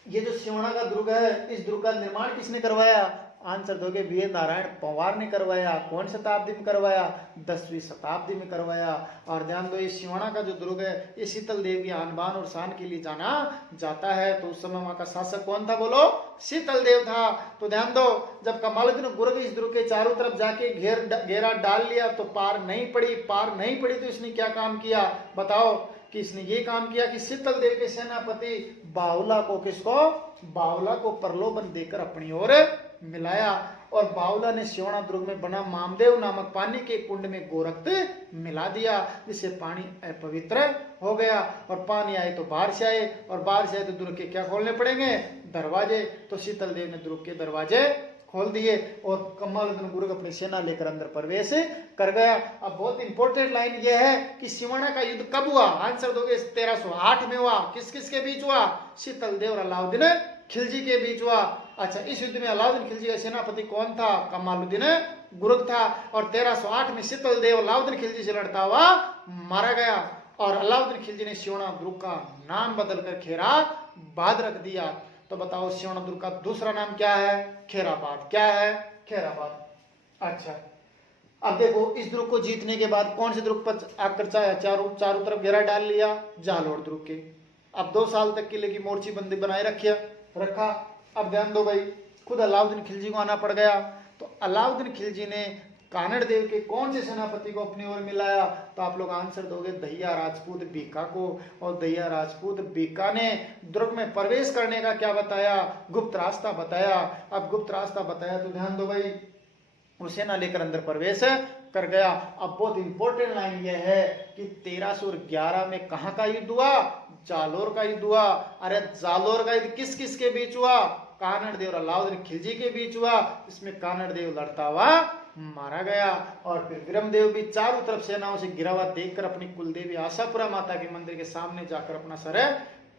ये जो सिवाना का दुर्ग है, इस दुर्ग का निर्माण किसने करवाया? आंसर दोगे वीर नारायण पंवार ने करवाया। कौन शताब्दी में करवाया? 10वीं शताब्दी में करवाया। और ध्यान दो, ये सिवाना का जो दुर्ग है ये शीतल देव की आन बान और शान के लिए जाना जाता है। तो उस समय वहां का शासक कौन था? बोलो, शीतल देव था। तो ध्यान दो, जब कमालुद्दीन गुरुक इस दुर्ग के चारों तरफ जाके घेरा डाल लिया तो पार नहीं पड़ी तो इसने क्या काम किया? बताओ कि इसने ये काम किया कि शीतल देव के सेनापति बावला को, किसको? बावला को प्रलोभन देकर अपनी ओर मिलाया। और बावला ने सिवाना दुर्ग में बना मामदेव नामक पानी के कुंड में गोरक्त मिला दिया, जिससे पानी अपवित्र हो गया। और पानी आए तो बाहर से आए, और बाहर से आए तो दुर्ग के क्या खोलने पड़ेंगे? दरवाजे। तो शीतल देव ने दुर्ग के दरवाजे खोल दिए और कमालुद्दीन गुरुक अपनी सेना लेकर अंदर प्रवेश कर गया। अब बहुत इंपॉर्टेंट लाइन यह है कि सिवाना का युद्ध कब हुआ? आंसर दोगे 1308 में हुआ। किस किस के बीच हुआ? शीतल देव और अलाउद्दीन खिलजी के बीच हुआ। अच्छा, इस युद्ध में अलाउद्दीन खिलजी का सेनापति कौन था? कमालुद्दीन गुरुक था। और 1308 में शीतल देव अलाउद्दीन खिलजी से लड़ता हुआ मारा गया। और अलाउद्दीन खिलजी ने सिवाना दुर्ग का नाम बदलकर खेराबाद रख दिया। तो बताओ सिवाना दुर्ग का दूसरा नाम क्या है? खेराबाद। क्या है? खेराबाद। अच्छा, अब देखो, इस दुर्ग को जीतने के बाद कौन से दुर्ग पर आकर चारों तरफ घेरा डाल लिया? जालोर दुर्ग के। अब 2 साल तक किले की मोर्ची बंदी बनाए रखा। अब ध्यान दो भाई, खुद अलाउद्दीन खिलजी को आना पड़ गया। तो अलाउद्दीन खिलजी ने कानड़देव के कौन से सेनापति को अपनी ओर मिलाया? तो आप लोग आंसर दोगे दहिया राजपूत बीका को। और दहिया राजपूत बीका ने दुर्ग में प्रवेश करने का क्या बताया? गुप्त रास्ता बताया। अब गुप्त रास्ता बताया तो ध्यान दो भाई, वो सेना लेकर अंदर प्रवेश कर गया। अब बहुत इंपॉर्टेंट लाइन यह है कि 1311 में कहां का युद्ध हुआ? जालोर का युद्ध हुआ। अरे जालोर का युद्ध किस किस के बीच हुआ? कानड़देव और अलाउद्दीन खिलजी के बीच हुआ। इसमें कानड़देव लड़ता हुआ मारा गया। और फिर ब्रह्मदेव भी चारों तरफ सेनाओं से घिरा हुआ देखकर अपनी कुलदेवी आशापुरा माता के मंदिर के सामने जाकर अपना सर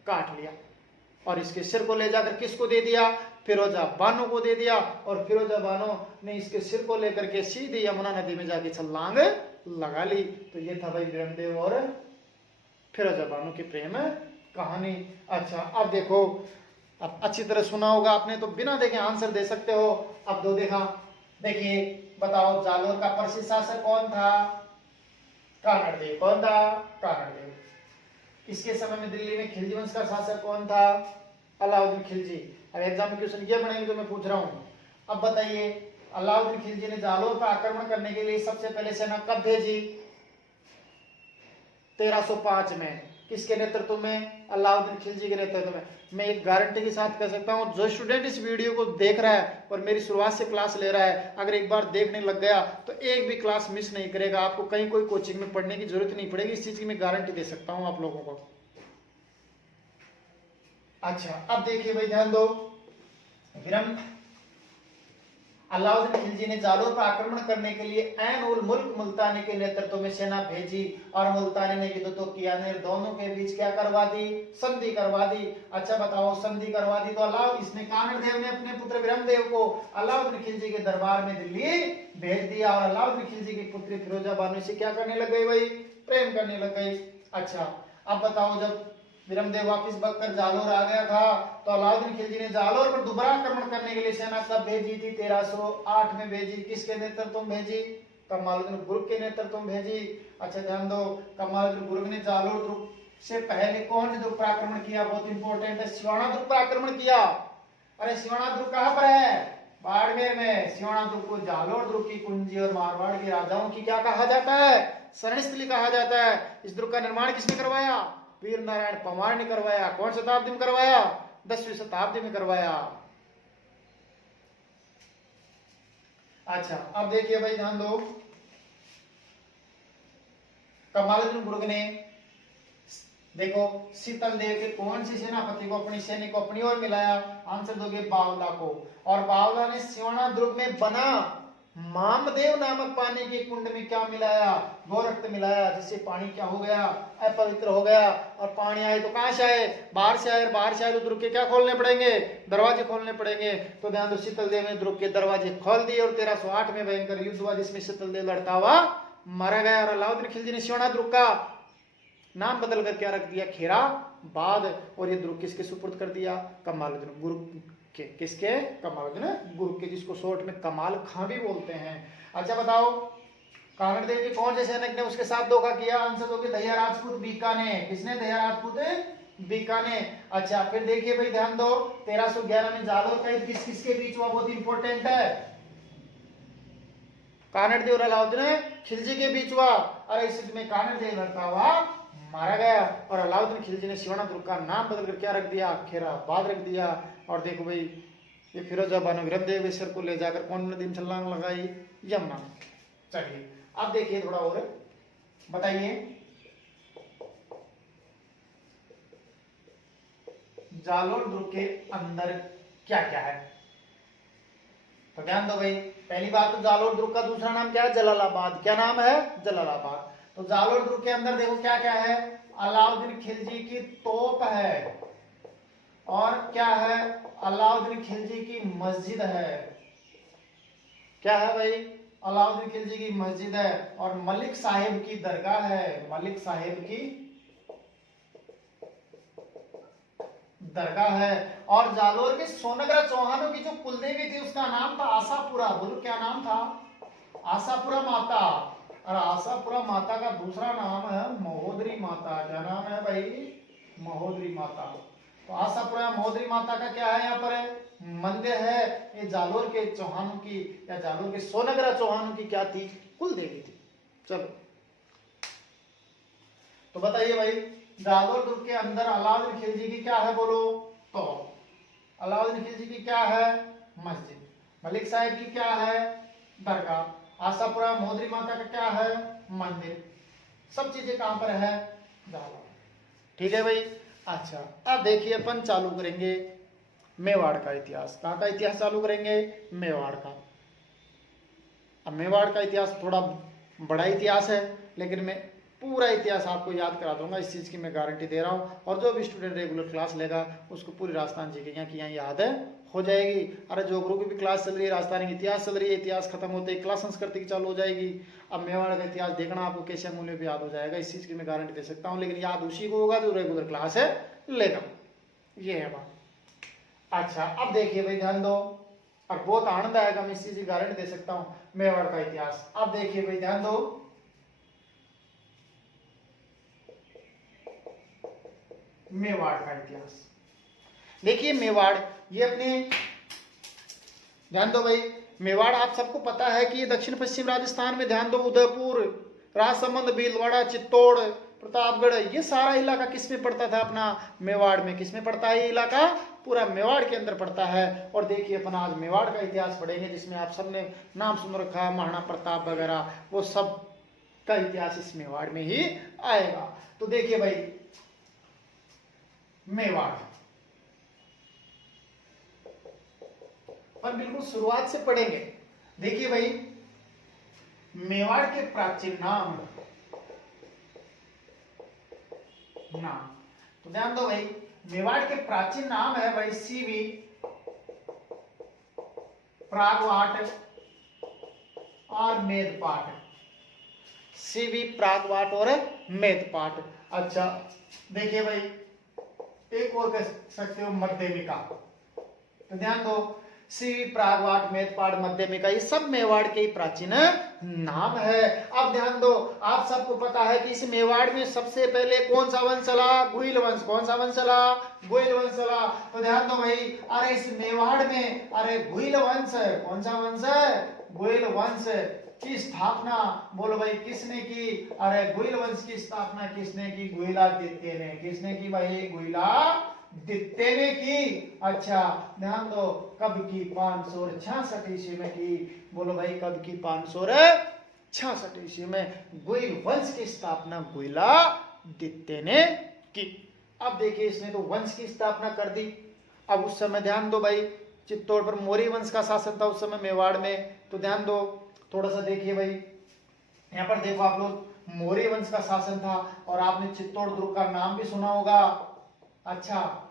काट लिया। और इसके सिर को ले जाकर किसको दे दिया? फिरोजा बानो को दे दिया। और फिरोजा बानो ने इसके सिर को लेकर के सीधी यमुना नदी में जाके छलांग लगा ली। तो ये था भाई ब्रह्मदेव और फिरोजा बानो की प्रेम कहानी। अच्छा, अब देखो, अब अच्छी तरह सुना होगा आपने तो बिना देखे आंसर दे सकते हो। अब दो देखा, देखिए बताओ, जालोर का प्रसिद्ध शासक कौन था? कानड़देव। कौन था? कानड़देव। इसके समय में दिल्ली में खिलजी वंश का शासक कौन था? अलाउद्दीन खिलजी। अब एग्जाम में क्वेश्चन ये बनेंगे जो मैं पूछ रहा हूँ। अब बताइए, अलाउद्दीन खिलजी ने जालोर पर आक्रमण करने के लिए सबसे पहले सेना कब भेजी? 1305 में। किसके नेतृत्व में? अलाउद्दीन खिलजी के नेतृत्व में। मैं एक गारंटी के साथ कह सकता हूं, जो स्टूडेंट इस वीडियो को देख रहा है और मेरी शुरुआत से क्लास ले रहा है, अगर एक बार देखने लग गया तो एक भी क्लास मिस नहीं करेगा। आपको कहीं कोई कोचिंग में पढ़ने की जरूरत नहीं पड़ेगी, इस चीज की मैं गारंटी दे सकता हूं आप लोगों को। अच्छा, अब देखिए भाई, ध्यान दो। अलाउद्दीन खिलजी ने जालोर पर आक्रमण करने के लिए ऐन उल मुल्क मुल्तानी के नेतृत्व में सेना भेजी और मुल्तानी ने युद्ध तो किया नहीं, दोनों के बीच क्या करवा दी? संधि करवा दी। अच्छा बताओ, संधि करवा दी तो इसने कानड़देव ने अपने पुत्र विरमदेव को अलाउद्दीन खिलजी के दरबार में दिल्ली भेज दिया और अलाउद्दीन खिलजी की पुत्री फिरोजा बानो से क्या करने लग गई भाई? प्रेम करने लग गई। अच्छा, अब बताओ, जब विरमदेव वापिस बगकर जालोर आ गया था तो अलाउद्दीन खिलजी ने जालोर पर दोबारा आक्रमण करने के लिए सेना कब भेजी थी? 1308 में भेजी। किसके नेतृत्व में भेजी? कमालुद्दीन गुर्ग के नेतृत्व में भेजी। अच्छा ध्यान दो, कमालुद्दीन गुर्ग ने जालोर दुर्ग से पहले कौन से दुर्ग पर आक्रमण किया? बहुत इंपॉर्टेंट है, सिवाना दुर्ग पर आक्रमण किया। अरे सिवाना दुर्ग कहां पर है? बाड़मेर में। सिवाना दुर्ग को जालोर दुर्ग की कुंजी और मारवाड़ के राजाओं की क्या कहा जाता है? शरणस्थली कहा जाता है। इस दुर्ग का निर्माण किसने करवाया? वीर नारायण परमार ने करवाया। कौन शताब्दी में करवाया? 10वीं शताब्दी में करवाया। अच्छा, अब देखिए भाई, ध्यान दो। कमालुद्दीन गुर्ग ने देखो शीतल देव के कौन सी सेनापति को, अपनी सैनिक को अपनी ओर मिलाया? आंसर दोगे बावला को। और बावला ने सिवाना दुर्ग में बना मामदेव नामक पानी के कुंड में क्या मिलाया? गोरक्त मिलाया, जिससे पानी क्या हो गया? अपवित्र हो गया। और पानी आए तो कहां से आए? बाहर से आए। बाहर से आए तो दुर्ग के क्या खोलने पड़ेंगे? दरवाजे खोलने पड़ेंगे। तो ध्यान दो, शीतल देव ने दुर्ग के दरवाजे खोल दिए और 1308 में भयंकर युद्ध हुआ जिसमें शीतल देव लड़ता हुआ मारा गया। और अलाउद्दीन खिलजी ने सिवाना दुर्ग का नाम बदल कर क्या रख दिया? खैराबाद। और ये दुर्ग किसके सुपुर्द कर दिया? कमालुद्दीन गुर्ग के। किसके? कमालुद्दीन गुर्ग के, जिसको शॉर्ट में कमाल खां भी बोलते हैं। अच्छा बताओ, कांगड़देव के कौन से सैनिक ने उसके साथ धोखा किया? आंसर दोगे दहिया राजपूत बीकाने। किसने? दहिया राजपूत बीकाने। अच्छा, फिर देखिए भाई, ध्यान दो, 1311 में जालोर का युद्ध किस किसके बीच हुआ? बहुत इंपॉर्टेंट है, कानड़देव और अलाउद्दीन खिलजी के बीच हुआ। और इस युद्ध में कानड़देव लड़ता हुआ मारा गया और अलाउद्दीन खिलजी ने सिवाना दुर्ग का नाम बदलकर क्या रख दिया? खैराबाद रख दिया। और देखो भाई, ये फिरोजा बानो विरमदेव के सिर को ले जाकर कौन नदी में छलांग लगाई? यमुना में। चलिए, अब देखिए थोड़ा और बताइए, जालोर दुर्ग के अंदर क्या क्या है? तो ध्यान दो भाई, पहली बात तो जालोर दुर्ग का दूसरा नाम क्या है? जलालाबाद। क्या नाम है? जलालाबाद। तो जालोर दुर्ग के अंदर देखो क्या क्या है? अलाउद्दीन खिलजी की तोप है और क्या है? अलाउद्दीन खिलजी की मस्जिद है। क्या है भाई? अलाउद्दीन खिलजी की मस्जिद है और मलिक साहिब की दरगाह है। मलिक साहिब की दरगाह है। और जालोर के सोनग्रा चौहानों की जो कुलदेवी थी उसका नाम था आशापुरा। बोलो क्या नाम था? आशापुरा माता। और आशापुरा माता का दूसरा नाम है महोदरी माता। क्या नाम है भाई? महोदरी माता। तो आशापुरा महोदरी माता का क्या है? यहाँ पर मंदिर है। ये जालोर के चौहानों की या जालोर के सोनग्रा चौहानों की क्या थी? कुलदेवी थी। चलो, तो बताइए भाई, जालोर दुर्ग के अंदर अलाउद्दीन खिलजी की क्या है? बोलो तो अलाउद्दीन खिलजी की क्या है? मस्जिद। मलिक साहिब की क्या है? दरगाह। आशापुरा महोदरी माता का क्या है? मंदिर। सब चीजें कहां पर है? जालोर। ठीक है भाई। अच्छा, अब देखिए अपन चालू करेंगे मेवाड़ का इतिहास। कहां का इतिहास चालू करेंगे? मेवाड़ का। अब मेवाड़ का इतिहास थोड़ा बड़ा इतिहास है, लेकिन मैं पूरा इतिहास आपको याद करा दूंगा, इस चीज की मैं गारंटी दे रहा हूँ। और जो भी स्टूडेंट रेगुलर क्लास लेगा उसको पूरी राजस्थान जी की यहाँ याद है हो जाएगी। अरे जो गुरु की भी क्लास चल रही है, राजस्थान की इतिहास चल रही है, इतिहास खत्म होते ही क्लास संस्कृति की चालू हो जाएगी। अब मेवाड़ का इतिहास देखना आपको कैसे मूल्य भी याद हो जाएगा, इस चीज की मैं गारंटी दे सकता हूँ। लेकिन याद उसी को होगा जो रेगुलर क्लास है लेगा। ये है बात। अच्छा, अब देखिए भाई, ध्यान दो, और बहुत आनंद आएगा, मैं इस चीज की गारंटी दे सकता हूँ। मेवाड़ का इतिहास अब देखिए भाई, ध्यान दो। मेवाड़ का इतिहास, देखिए मेवाड़, ये अपने ध्यान दो भाई, मेवाड़ आप सबको पता है कि ये दक्षिण पश्चिम राजस्थान में, ध्यान दो, उदयपुर, राजसमंद, भीलवाड़ा, चित्तौड़, प्रतापगढ़, ये सारा इलाका किस में पड़ता था? अपना मेवाड़ में। किस में पड़ता है ये इलाका? पूरा मेवाड़ के अंदर पड़ता है। और देखिए अपन आज मेवाड़ का इतिहास पढ़ेंगे, जिसमें आप सबने नाम सुन रखा है, महाराणा प्रताप वगैरह, वो सब का इतिहास इस मेवाड़ में ही आएगा। तो देखिए भाई मेवाड़, पर बिल्कुल शुरुआत से पढ़ेंगे। देखिए भाई मेवाड़ के प्राचीन नाम, तो ध्यान दो भाई, मेवाड़ के प्राचीन नाम है भाई सीवी, प्रागवाट और मेदपाट। सीवी, प्रागवाट और मेदपाट। अच्छा देखिए भाई एक और कह सकते हो मध्यमिका। तो ध्यान दो, सीवी, प्रागवाट, मेदपाट, मध्यमिका, ये सब मेवाड़ के ही प्राचीन नाम है। अब ध्यान दो, आप सबको पता है कि इस मेवाड़ में सबसे पहले कौन सा वंश चला? गुइल वंश। कौन सा वंश चला? गुइल वंश चला। तो ध्यान दो भाई, अरे इस मेवाड़ में अरे गुइल वंश, कौन सा वंश है? गुइल वंश की स्थापना बोलो भाई किसने की? अरे गुइल वंश की स्थापना किसने की? गुइलादित्य ने। किसने की भाई? गुइलादित्य ने की। अच्छा ध्यान दो, कब की? 566 ईस्वी में की। बोलो भाई कब की? 566 ईस्वी में गुइल वंश की स्थापना गुइलादित्य ने की। अब देखिए इसने तो वंश की स्थापना कर दी। अब उस समय ध्यान दो भाई, चित्तौड़ पर मौर्य वंश का शासन था उस समय मेवाड़ में। तो ध्यान दो, थोड़ा सा देखिए भाई, यहाँ पर देखो आप लोग, मौर्य वंश का शासन था। और आपने चित्तौड़ दुर्ग का नाम भी सुना होगा। अच्छा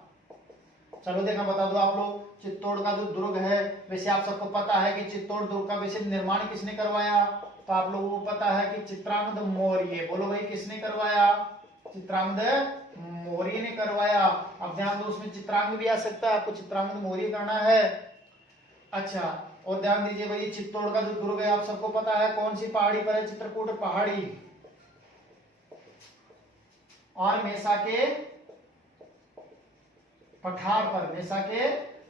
चलो देखना बता दो आप लोग, चित्तौड़ का जो दुर्ग है, वैसे आप सबको पता है कि चित्तौड़ दुर्ग का वैसे निर्माण किसने करवाया? तो आप लोगों को पता है कि चित्रांगद मौर्य। बोलो भाई किसने करवाया? चित्रांगद मौर्य ने करवाया। अब ध्यान दो, उसमें चित्रांग भी आ सकता है, आपको चित्रांगद मौर्य करना है। अच्छा और ध्यान दीजिए भाई, चित्तौड़ का जो दुर्ग है आप सबको पता है कौन सी पहाड़ी पर है? चित्रकूट पहाड़ी और मेसा के पठार पर, मेसा के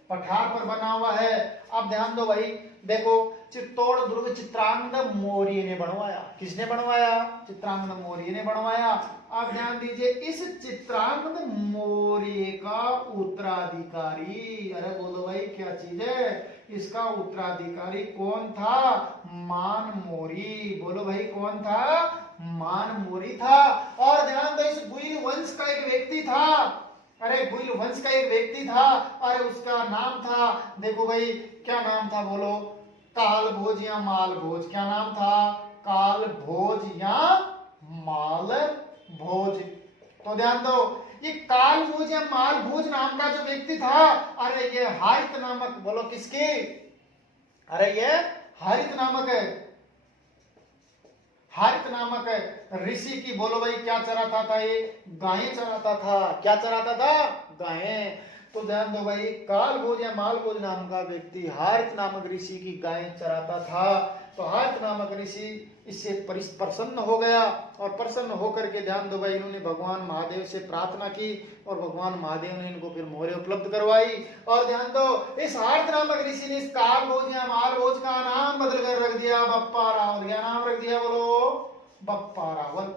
पठार पर बना हुआ है। अब ध्यान दो भाई, देखो चित्तौड़ दुर्ग चित्रांगद मौर्य ने बनवाया। किसने बनवाया? चित्रांगद मौर्य ने बनवाया। अब ध्यान दीजिए, इस चित्रांगद मौर्य का उत्तराधिकारी, अरे बोलो भाई क्या चीज है? इसका उत्तराधिकारी कौन था? मान मौर्य। बोलो भाई कौन था? मान मौर्य था। और ध्यान दो, इस गुइल वंश का एक व्यक्ति था। अरे गुइल वंश का एक व्यक्ति था, अरे उसका नाम था, देखो भाई क्या नाम था? बोलो, काल भोज या माल भोज। क्या नाम था? काल भोज या माल भोज। तो ध्यान दो, ये काल भोज या माल भोज नाम का जो व्यक्ति था, अरे ये हारित नामक, बोलो किसके? अरे ये हारित नामक है, हारित नामक ऋषि की, बोलो भाई क्या चराता था? ये गायें चराता था। क्या चराता था? गायें। तो ध्यान दो भाई, काल भोज या माल भोज नाम का व्यक्ति हारित नामक ऋषि की गायें चराता था। तो हारित नामक ऋषि इससे प्रसन्न हो गया, और प्रसन्न होकर के ध्यान दो भाई, इन्होंने भगवान महादेव से प्रार्थना की, और भगवान महादेव ने इनको फिर मोहरे उपलब्ध करवाई। और ध्यान दो, इस हारित नामक ऋषि ने इस काल भोज या माल भोज का नाम बदल कर रख दिया बप्पा रावल। क्या नाम रख दिया? बोलो, बप्पा रावल।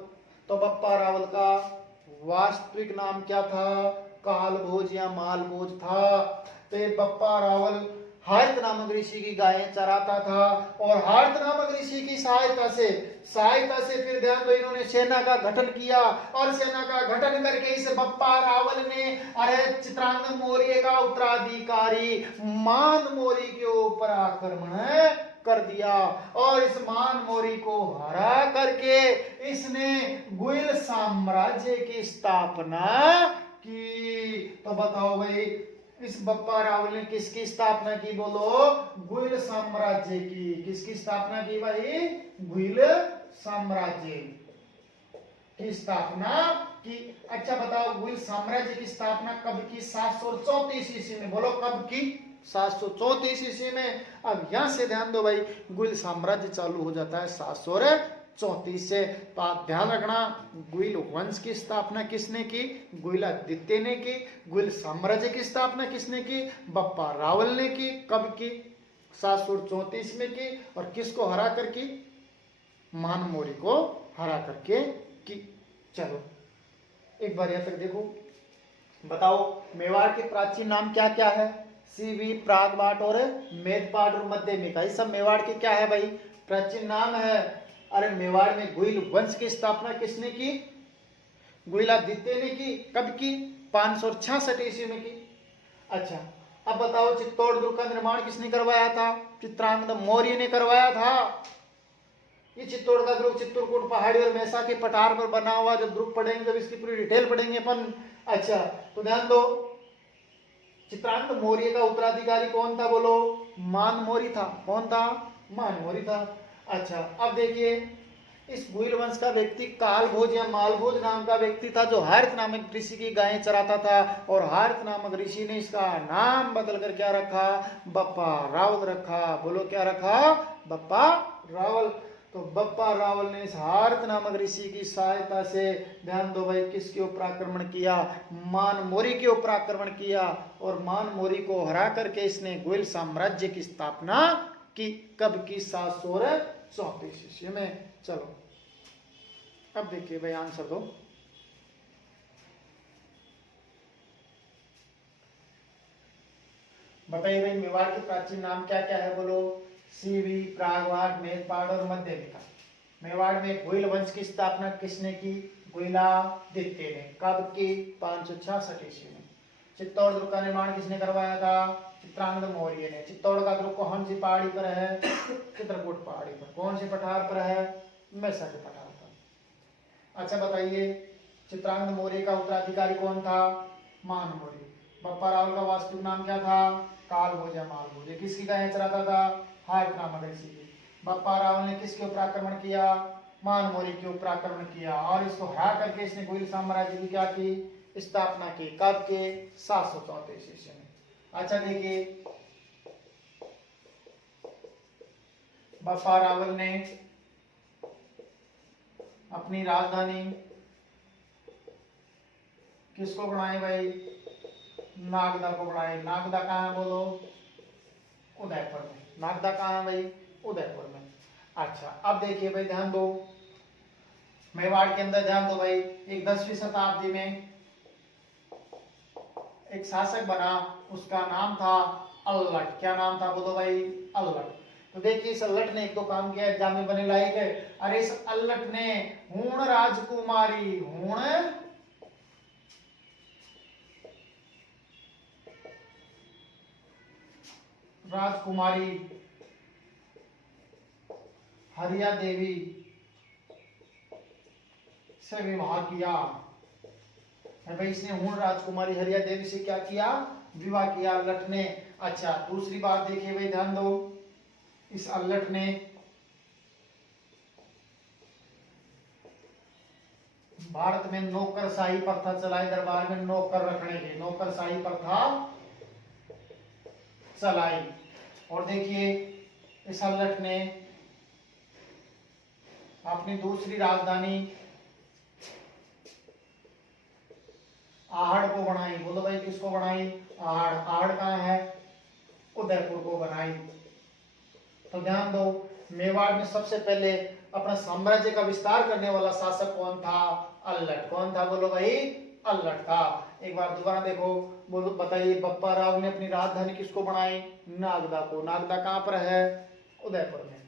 तो बप्पा रावल का वास्तविक नाम क्या था? काल भोज या माल भोज था। तो ये बप्पा रावल हारित नामक ऋषि की गायें चराता था, और हारित नामक ऋषि की सहायता से फिर ध्यान दो, इन्होंने सेना का गठन किया, और सेना का गठन करके इस बप्पा रावल ने अरे चित्रांगद मौर्य का उत्तराधिकारी मान मौर्य के ऊपर आक्रमण कर दिया, और इस मान मौर्य को हरा करके इसने गुइल साम्राज्य की स्थापना की। तो बताओ भाई, इस बप्पा रावल ने किसकी स्थापना की? बोलो, गुइल साम्राज्य की। किसकी स्थापना की भाई? गुइल साम्राज्य की स्थापना की। अच्छा बताओ, गुइल साम्राज्य की स्थापना कब की? 734 ईस्वी में। बोलो कब की? 734 ईस्वी में। अब यहां से ध्यान दो भाई, गुइल साम्राज्य चालू हो जाता है 734 34 से। तो आप ध्यान रखना, गुइल वंश की स्थापना किसने की? गुइलादित्य ने की। गुइल साम्राज्य की स्थापना किसने की? बप्पा रावल ने की। कब की? 734 में की। और किसको हरा कर की? मानमोरी को हरा करके की। चलो एक बार यहां तक देखो, बताओ मेवाड़ के प्राचीन नाम क्या क्या है? सीवी, प्रागबाट और मेदपाट और मध्यमिका, ये सब मेवाड़ के क्या है भाई? प्राचीन नाम है। अरे मेवाड़ में गुइल वंश की स्थापना किसने की? गुइलादित्य ने की। कब की? 566 ईस्वी में की। अच्छा अब बताओ चित्तौड़ दुर्ग का निर्माण किसने करवाया था? चित्रांगद मौर्य ने करवाया था। ये चित्तौड़ का दुर्ग चित्तौड़कोट पहाड़ी और मैसा के पठार पर बना हुआ। जब दुर्ग पढ़ेंगे जब इसकी पूरी डिटेल पढ़ेंगे अपन। अच्छा तो ध्यान दो, चित्रांगद मौर्य का उत्तराधिकारी कौन था? बोलो। मानमोरी था। कौन था? मानमोरी था। अच्छा अब देखिए, इस गुइल वंश का व्यक्ति कालभोज या मालभोज नाम का व्यक्ति था, जो हारित नामक ऋषि की गायें चराता था। और हारित नामक ऋषि ने इसका नाम बदल कर क्या रखा? बप्पा रावल रखा। बोलो क्या रखा? बप्पा रावल। तो बप्पा रावल ने इस हारित नामक ऋषि की सहायता से, ध्यान दो भाई, किसके ऊपर आक्रमण किया? मानमोरी के ऊपर आक्रमण किया। और मानमोरी को हरा करके इसने गुइल साम्राज्य की स्थापना की। कब की? 734 ईस्वी में। चलो अब देखिए भाई, आंसर दो। बताइए भाई, मेवाड़ के प्राचीन नाम क्या क्या है? बोलो। सीवी, प्रागवाट, मेदपाट और मध्यमिका। मेवाड़ में गुइल वंश की स्थापना किसने की? गुइलादित्य ने। कब की? 566 ईस्वी में। चित्तौड़ दुर्ग का निर्माण किसने करवाया था? चित्रांगद मौर्य ने। चित्तौड़ का दुर्ग कौन सी पहाड़ी पर है? चित्रकूट पहाड़ी पर। कौन से पठार पर है? मैसा के पठार पर। अच्छा बताइए, चित्रांगद मौर्य का उत्तराधिकारी कौन था? मानमोरी। बप्पा रावल का वास्तविक नाम क्या था? कालभोज या मालभोज। किसकी गायें चराता था? हारित नामक ऋषि की। बप्पा रावल ने किसके ऊपर आक्रमण किया? मानमोरी के ऊपर आक्रमण किया। और इसको हरा करके इसने गुइल साम्राज्य की क्या की? स्थापना की। कब के? 734 ईस्वी में। अच्छा देखिए, बप्पा रावल ने अपनी राजधानी किसको बनाई भाई? नागदा को बनाई। नागदा कहाँ है? बोलो। उदयपुर में। नागदा कहाँ है भाई? उदयपुर में। अच्छा अब देखिए भाई, ध्यान दो, मेवाड़ के अंदर ध्यान दो भाई, एक 10वीं शताब्दी में एक शासक बना, उसका नाम था अल्लट। क्या नाम था? बोलो भाई। अल्लट। तो देखिए इस अल्लट ने एक दो काम किया एग्जाम में बने लायक है। अरे इस अल्लट ने हूण राजकुमारी, हूण राजकुमारी हरिया देवी से विवाह किया। भाई इसने हूण राजकुमारी हरिया देवी से क्या किया? विवाह किया अल्लट ने। अच्छा दूसरी बात देखिए भाई, ध्यान दो, इस अल्लट ने भारत में नौकरशाही प्रथा चलाई। दरबार में नौकर रखने की नौकरशाही प्रथा चलाई। और देखिए इस अल्लट ने अपनी दूसरी राजधानी आहड़ को बनाई। बोलो भाई किसको बनाई? आहड़। आहड़ कहाँ है? उदयपुर को बनाई। तो ध्यान दो, मेवाड़ में सबसे पहले अपना साम्राज्य का विस्तार करने वाला शासक कौन था? अल्लट। कौन था? बोलो भाई। अल्लट था। एक बार दोबारा देखो, बोलो बताइए, बप्पा राव ने अपनी राजधानी किसको बनाई? नागदा को। नागदा कहाँ पर है? उदयपुर में।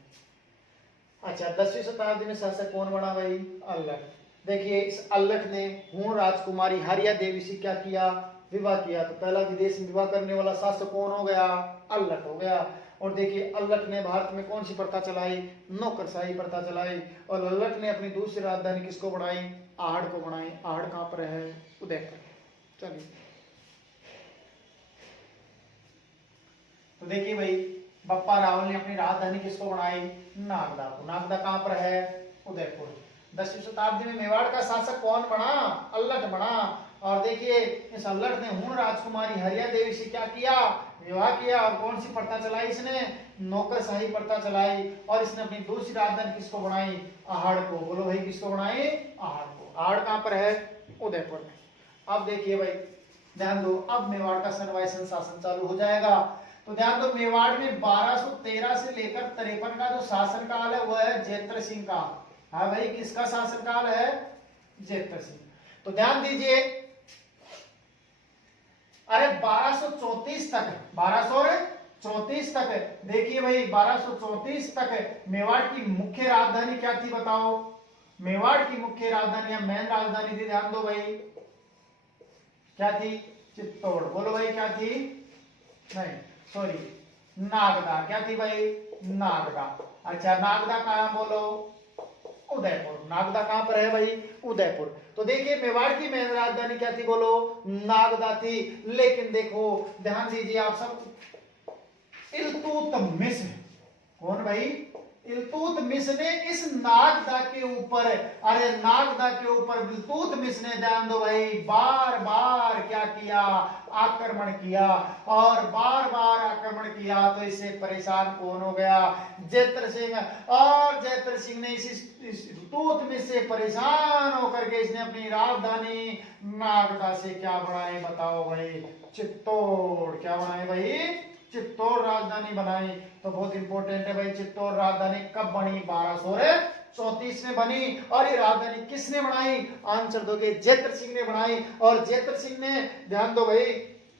अच्छा 10वीं शताब्दी में शासक कौन बना भाई? अल्लट। देखिए इस अल्लट ने हूण राजकुमारी हरिया देवी से क्या किया? विवाह किया। तो पहला विदेश में विवाह करने वाला शासक कौन हो गया? अल्लट हो गया। और देखिए अल्लट ने भारत में कौन सी प्रथा चलाई? नौकरशाही प्रथा चलाई। और अल्लट ने अपनी दूसरी राजधानी किसको बनाई? आहड़ को बनाई। आहड़ कहाँ पर है? उदयपुर। चलिए तो देखिए भाई, बप्पा रावल ने अपनी राजधानी किसको बनाई? नागदा को। नागदा कहाँ पर है? उदयपुर। 10वीं शताब्दी में मेवाड़ का शासक कौन बना? अल्लट बना। और देखिए इस अल्लट ने हूण राजकुमारी हरिया देवी से क्या किया? विवाह किया। और कौन सी प्रथा चलाई इसने? नौकरशाही प्रथा चलाई और इसने अपनी दूसरी राजधानी किसको बनाई? आहड़ को। बोलो भाई किसको बनाई? आहड़ को। आहड़ कहां पर है? उदयपुर में। अब देखिए भाई ध्यान दो, अब मेवाड़ का सनवायसन शासन चालू हो जाएगा। तो ध्यान दो, मेवाड़ में 1213 से लेकर 53 का जो शासनकाल है वह है जेत्र सिंह का। हाँ भाई, किसका शासनकाल है? जेत्र सिंह। तो ध्यान दीजिए, अरे 1234 तक, 1234 तक देखिए भाई, 1234 तक मेवाड़ की मुख्य राजधानी क्या थी बताओ? मेवाड़ की मुख्य राजधानी या मेन राजधानी थी, ध्यान दो भाई, क्या थी? चित्तौड़। बोलो भाई क्या थी? नहीं सॉरी, नागदा। क्या थी भाई? नागदा। अच्छा, नागदा कहां? बोलो उदयपुर। नागदा कहां पर है भाई? उदयपुर। तो देखिए मेवाड़ की मेन राजधानी क्या थी? बोलो नागदा थी। लेकिन देखो ध्यान दीजिए आप सब, इल्तुतमिश, कौन भाई? इल्तुतमिश ने इस नागदा के ऊपर, अरे नागदा के ऊपर इल्तुतमिश ने, ध्यान दो भाई, बार बार क्या किया? आक्रमण किया। और बार बार आक्रमण किया तो इससे परेशान कौन हो गया? जेत्र सिंह। और जेत्र सिंह ने इस इल्तुतमिश से परेशान होकर के इसने अपनी राजधानी नागदा से क्या बनाई बताओ भाई? चित्तौड़। क्या बनाई भाई? चित्तौड़ राजधानी बनाई। तो बहुत इंपॉर्टेंट है भाई, चित्तौड़ राजधानी कब बनी? 1234 में बनी। और ये राजधानी किसने बनाई? आंसर दोगे, जेत्र सिंह ने बनाई। और जेत्र सिंह ने, ध्यान दो भाई,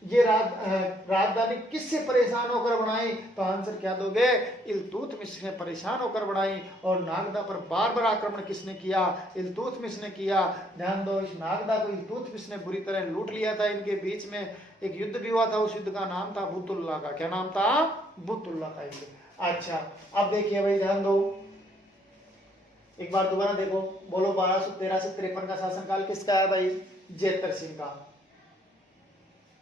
ये राजधानी किससे परेशान होकर बनाई? तो आंसर क्या दोगे? इल्तुतमिश ने परेशान होकर बनाई। और नागदा पर बार बार आक्रमण किसने किया? इल्तुतमिश ने किया। ध्यान दो, इस नागदा को इल्तुतमिश ने बुरी तरह लूट लिया था। इनके बीच में एक युद्ध भी हुआ था, उस युद्ध का नाम था बुतुल्ला का। क्या नाम था? बुतुल्ला का युद्ध। अच्छा, अब देखिए भाई ध्यान दो, एक बार दोबारा देखो, बोलो 1213 से 53 का शासनकाल किसका है भाई? जेत्र सिंह का।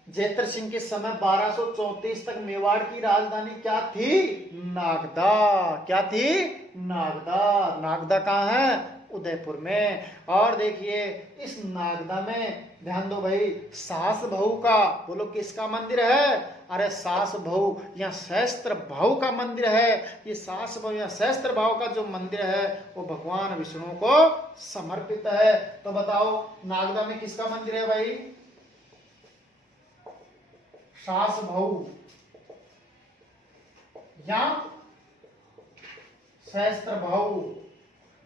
जेत्र सिंह के समय 1234 तक मेवाड़ की राजधानी क्या थी? नागदा। क्या थी? नागदा। नागदा कहां है? उदयपुर में। और देखिए इस नागदा में, ध्यान दो भाई, सास बहू का, बोलो किसका मंदिर है? अरे सास बहू या सहस्त्र भाव का मंदिर है। ये सास बहू या सहस्त्र भाव का जो मंदिर है वो भगवान विष्णु को समर्पित है। तो बताओ नागदा में किसका मंदिर है भाई? सास बहू या सहस्त्र भाव।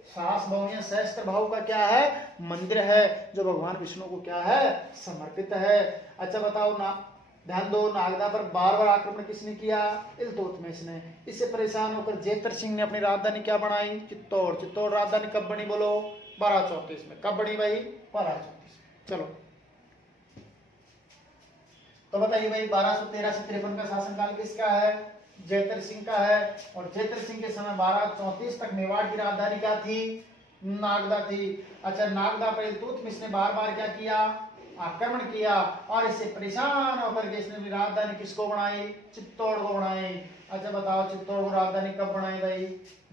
सास बहू या सहस्त्र भाव का क्या है? मंदिर है, जो भगवान विष्णु को क्या है? समर्पित है। अच्छा बताओ ना, ध्यान दो, नागदा पर बार बार आक्रमण किसने किया? इल्तुतमिश ने। इससे परेशान होकर जेत्र सिंह ने अपनी राजधानी क्या बनाई? चित्तौड़। चित्तौड़ राजधानी कब बनी? बोलो 1234 में। कब बनी भाई? 1234। चलो तो बताइए भाई, 1213 से 53 का शासनकाल किसका है? जेत्र सिंह का है। और जेत्र सिंह के समय 1234 तक मेवाड़ की राजधानी क्या थी? नागदा थी। अच्छा, नागदा पर इल्तुतमिश ने बार बार क्या किया? आक्रमण किया। और इससे परेशान होकर के इसने अपनी राजधानी किसको बनाई? चित्तौड़ को बनाई। अच्छा बताओ, चित्तौड़ को राजधानी कब बनाई भाई?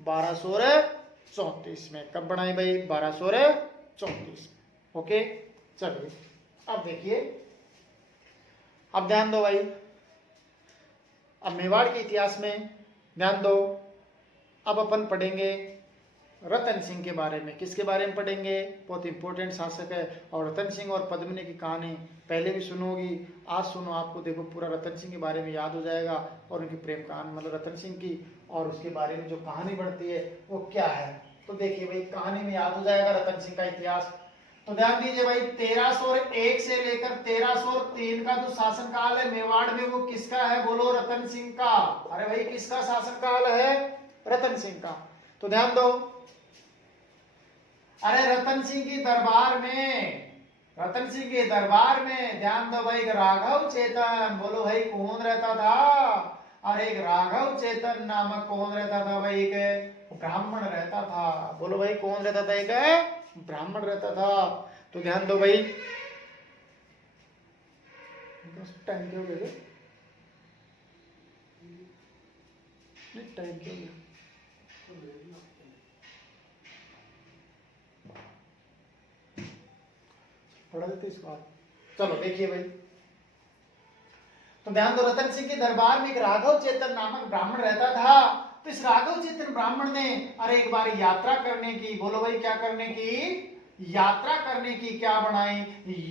1234 में। कब बनाई भाई? 1234। ओके, चलिए अब देखिए, अब ध्यान दो भाई, अब मेवाड़ के इतिहास में ध्यान दो। अब अपन पढ़ेंगे रतन सिंह के बारे में। किसके बारे में पढ़ेंगे? बहुत इंपॉर्टेंट शासक है। और रतन सिंह और पद्मिनी की कहानी पहले भी सुनोगी, आज सुनो, आपको देखो पूरा रतन सिंह के बारे में याद हो जाएगा। और उनकी प्रेम कहानी, मतलब रतन सिंह की और उसके बारे में जो कहानी बढ़ती है वो क्या है, तो देखिए भाई कहानी में याद हो जाएगा रतन सिंह का इतिहास। तो ध्यान दीजिए भाई, 1301 से लेकर 1303 का जो शासनकाल है मेवाड़ में वो किसका है? बोलो रतन सिंह का। अरे भाई किसका शासनकाल है? रतन सिंह का। तो ध्यान दो, अरे रतन सिंह की दरबार में, रतन सिंह के दरबार में ध्यान दो भाई, राघव चेतन, बोलो भाई कौन रहता था? अरे एक राघव चेतन नामक कौन रहता था भाई? एक ब्राह्मण रहता था। बोलो भाई कौन रहता था? एक ब्राह्मण रहता था। तो ध्यान दो भाई, टाइम क्या हो गया? टाइम क्या हो गया? पढ़ा देते इसको। चलो देखिए भाई, तो ध्यान दो, रतन सिंह के दरबार में एक राघव चेतन नामक ब्राह्मण रहता था। तो इस राघव चेतन ब्राह्मण ने अरे एक बार यात्रा करने की, बोलो भाई क्या करने की, यात्रा करने की क्या बनाई,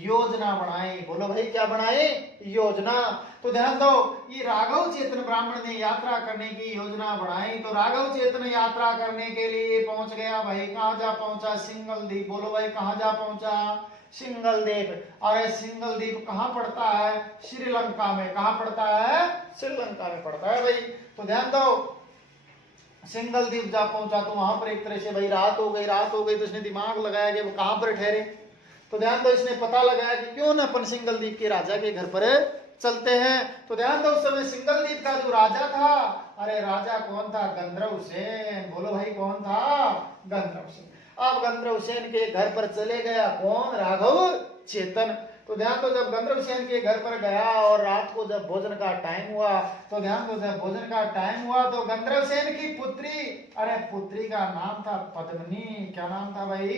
योजना बनाई। बोलो भाई क्या बनाई, योजना। तो ध्यान दो, ये राघव चेतन ब्राह्मण ने यात्रा करने की योजना बनाई। तो राघव चेतन यात्रा करने के लिए पहुंच गया भाई, कहां जा पहुंचा, सिंगल द्वीप। बोलो भाई कहां जा पहुंचा, सिंगल द्वीप। अरे सिंगल द्वीप कहां पड़ता है, श्रीलंका में। कहां पड़ता है, श्रीलंका में पड़ता है भाई। तो ध्यान दो, सिंगल द्वीप जा पहुंचा तो वहां पर एक तरह से भाई रात हो गई। रात हो गई तो इसने दिमाग लगाया कि वो कहां पर ठहरे। तो ध्यान दो, इसने पता लगाया कि क्यों ना अपन सिंगल द्वीप के राजा के घर पर चलते हैं। तो ध्यान दो, उस समय सिंगल द्वीप का जो राजा था, अरे राजा कौन था, गंधर्व सेन। बोलो भाई कौन था, गंधर्व सेन। अब गंधर्व सेन के घर पर चले गया कौन, राघव चेतन। तो ध्यान दो, जब गंधर्व सेन के घर पर गया और रात को जब भोजन का टाइम हुआ, तो ध्यान दो जब भोजन का टाइम हुआ तो गंधर्व सेन की पुत्री, अरे पुत्री का नाम था पद्मिनी। क्या नाम था भाई,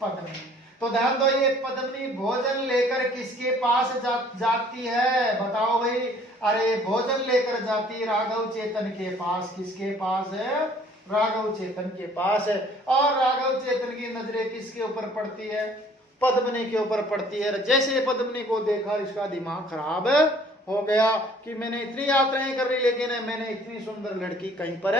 पद्मिनी। तो ध्यान दो, ये पद्मिनी भोजन लेकर किसके पास जाती है, बताओ भाई। अरे भोजन लेकर जाती राघव चेतन के पास। किसके पास है, राघव चेतन के पास है। और राघव चेतन की नजरें किसके ऊपर पड़ती है, पद्मिनी के ऊपर पड़ती है। जैसे पद्मिनी को देखा इसका दिमाग खराब हो गया कि मैंने इतनी यात्राएं कर रही लेकिन मैंने इतनी सुंदर लड़की कहीं पर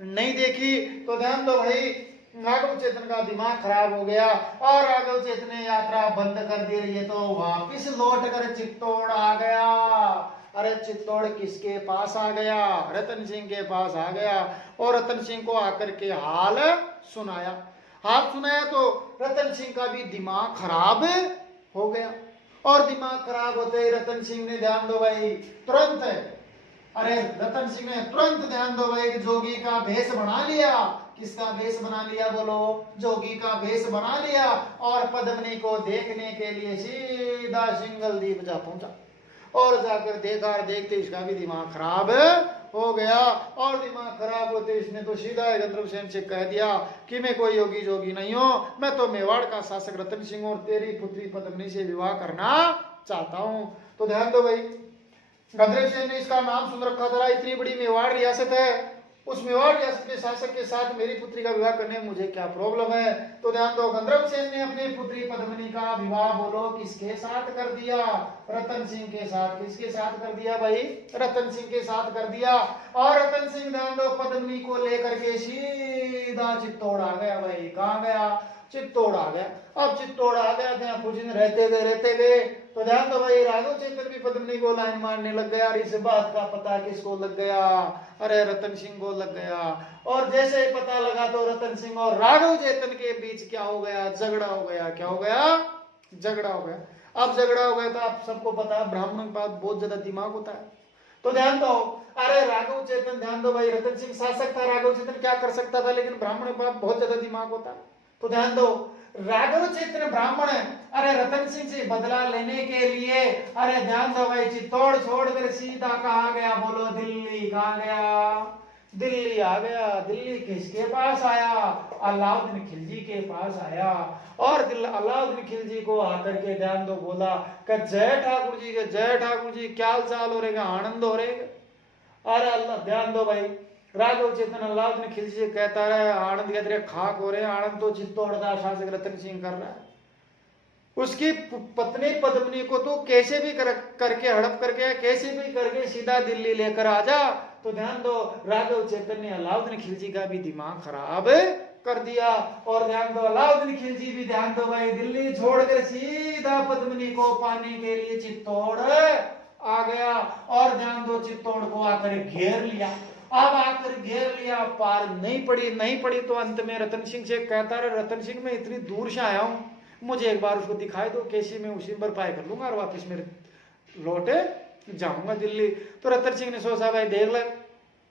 नहीं देखी। तो ध्यान दो भाई, राघव चेतन का दिमाग खराब हो गया और राघव चेतन ने यात्रा बंद कर दी। रही है तो वापिस लौट कर चित्तौड़ आ गया। अरे चित्तौड़ किसके पास आ गया, रतन सिंह के पास आ गया। और रतन सिंह को आकर के हाल सुनाया। हाथ सुनाया तो रतन सिंह का भी दिमाग खराब हो गया। और दिमाग खराब होते ही रतन सिंह ने, ध्यान दो भाई, तुरंत, अरे रतन सिंह ने तुरंत, ध्यान दो भाई, जोगी का भेष बना लिया। किसका भेष बना लिया, बोलो, जोगी का भेष बना लिया। और पद्मिनी को देखने के लिए सीधा सिंगल द्वीप जा पहुंचा। और जाकर देखा और देखते इसका भी दिमाग खराब हो गया। और दिमाग खराब होते इसने तो सीधा गंधर्व सेन से कह दिया कि मैं कोई योगी जोगी नहीं हूं, मैं तो मेवाड़ का शासक रतन सिंह और तेरी पुत्री पद्मिनी से विवाह करना चाहता हूं। तो ध्यान दो भाई, गंधर्व सेन ने इसका नाम सुन रखा था, इतनी बड़ी मेवाड़ रियासत है, उस मेवाड़ रियासत के शासक के साथ मेरी पुत्री का विवाह करने में मुझे क्या प्रॉब्लम है। तो ध्यान दो, गंधर्व सेन ने अपनी पुत्री पद्मिनी का विवाह, बोलो, किसके साथ कर दिया, रतन सिंह के साथ। किसके साथ कर दिया भाई, रतन सिंह के साथ कर दिया। और रतन सिंह, ध्यान दो, पद्मिनी को लेकर के सीधा चित्तौड़ आ गया भाई। कहां गया, चित्तौड़ आ गया। अब चित्तौड़ आ गया था, कुछ दिन रहते गए। तो ध्यान दो भाई, राघव चेतन भी पद्मिनी को लाइन मारने लग गया। और इस बात का पता किसको लग गया, अरे रतन सिंह को लग गया। और जैसे ही पता लगा तो रतन सिंह और राघव चेतन के बीच क्या हो गया, झगड़ा हो गया। क्या हो गया, झगड़ा हो गया। अब झगड़ा हो गया तो आप सबको पता है ब्राह्मण के पास बहुत ज्यादा दिमाग होता है। तो ध्यान दो, अरे राघव चेतन, ध्यान दो भाई, रतन सिंह शासक था, राघव चेतन क्या कर सकता था, लेकिन ब्राह्मण के पास बहुत ज्यादा दिमाग होता है। तो ध्यान दो, राघव चेतन ब्राह्मण, अरे रतन सिंह से बदला लेने के लिए, अरे ध्यान दो भाई, चित्तौड़ छोड़कर सीधा कहा गया, बोलो, दिल्ली। कहा गया, दिल्ली आ गया। दिल्ली किसके पास आया, अलाउद्दीन खिलजी के पास आया। और अलाउद्दीन खिलजी को आकर के, ध्यान दो, बोला कि जय ठाकुर जी के, जय ठाकुर जी, क्या हाल चाल हो रहेगा, आनंद हो रहेगा। अरे अल्लाह, ध्यान दो भाई, राघव चेतन अलाउद्दीन खिलजी से कहता रहे, आनंद के तेरे खाक हो रहे हैं, आनंद तो चित्तौड़ का शासक रतन सिंह कर रहा है। उसकी पत्नी पद्मिनी को तो कैसे भी करके हड़प करके, कैसे भी करके सीधा दिल्ली लेकर आ जा। तो ध्यान दो, राघव चेतन ने अलाउद्दीन खिलजी का भी दिमाग खराब कर दिया। और ध्यान दो, अलाउद्दीन खिलजी भी, ध्यान दो भाई, दिल्ली छोड़कर सीधा पद्मिनी को पाने के लिए चित्तौड़ आ गया। और ध्यान दो, चित्तौड़ को आकर घेर लिया। अब आकर घेर लिया, पार नहीं पड़ी तो अंत में रतन सिंह से कहता रहा, रतन सिंह मैं इतनी दूर से आया हूं, मुझे एक बार उसको दिखाई दो, कैसे मैं उसी भरपाई कर लूंगा और वापस मेरे लौटे जाऊंगा दिल्ली। तो रतन सिंह ने सोचा भाई देख ले,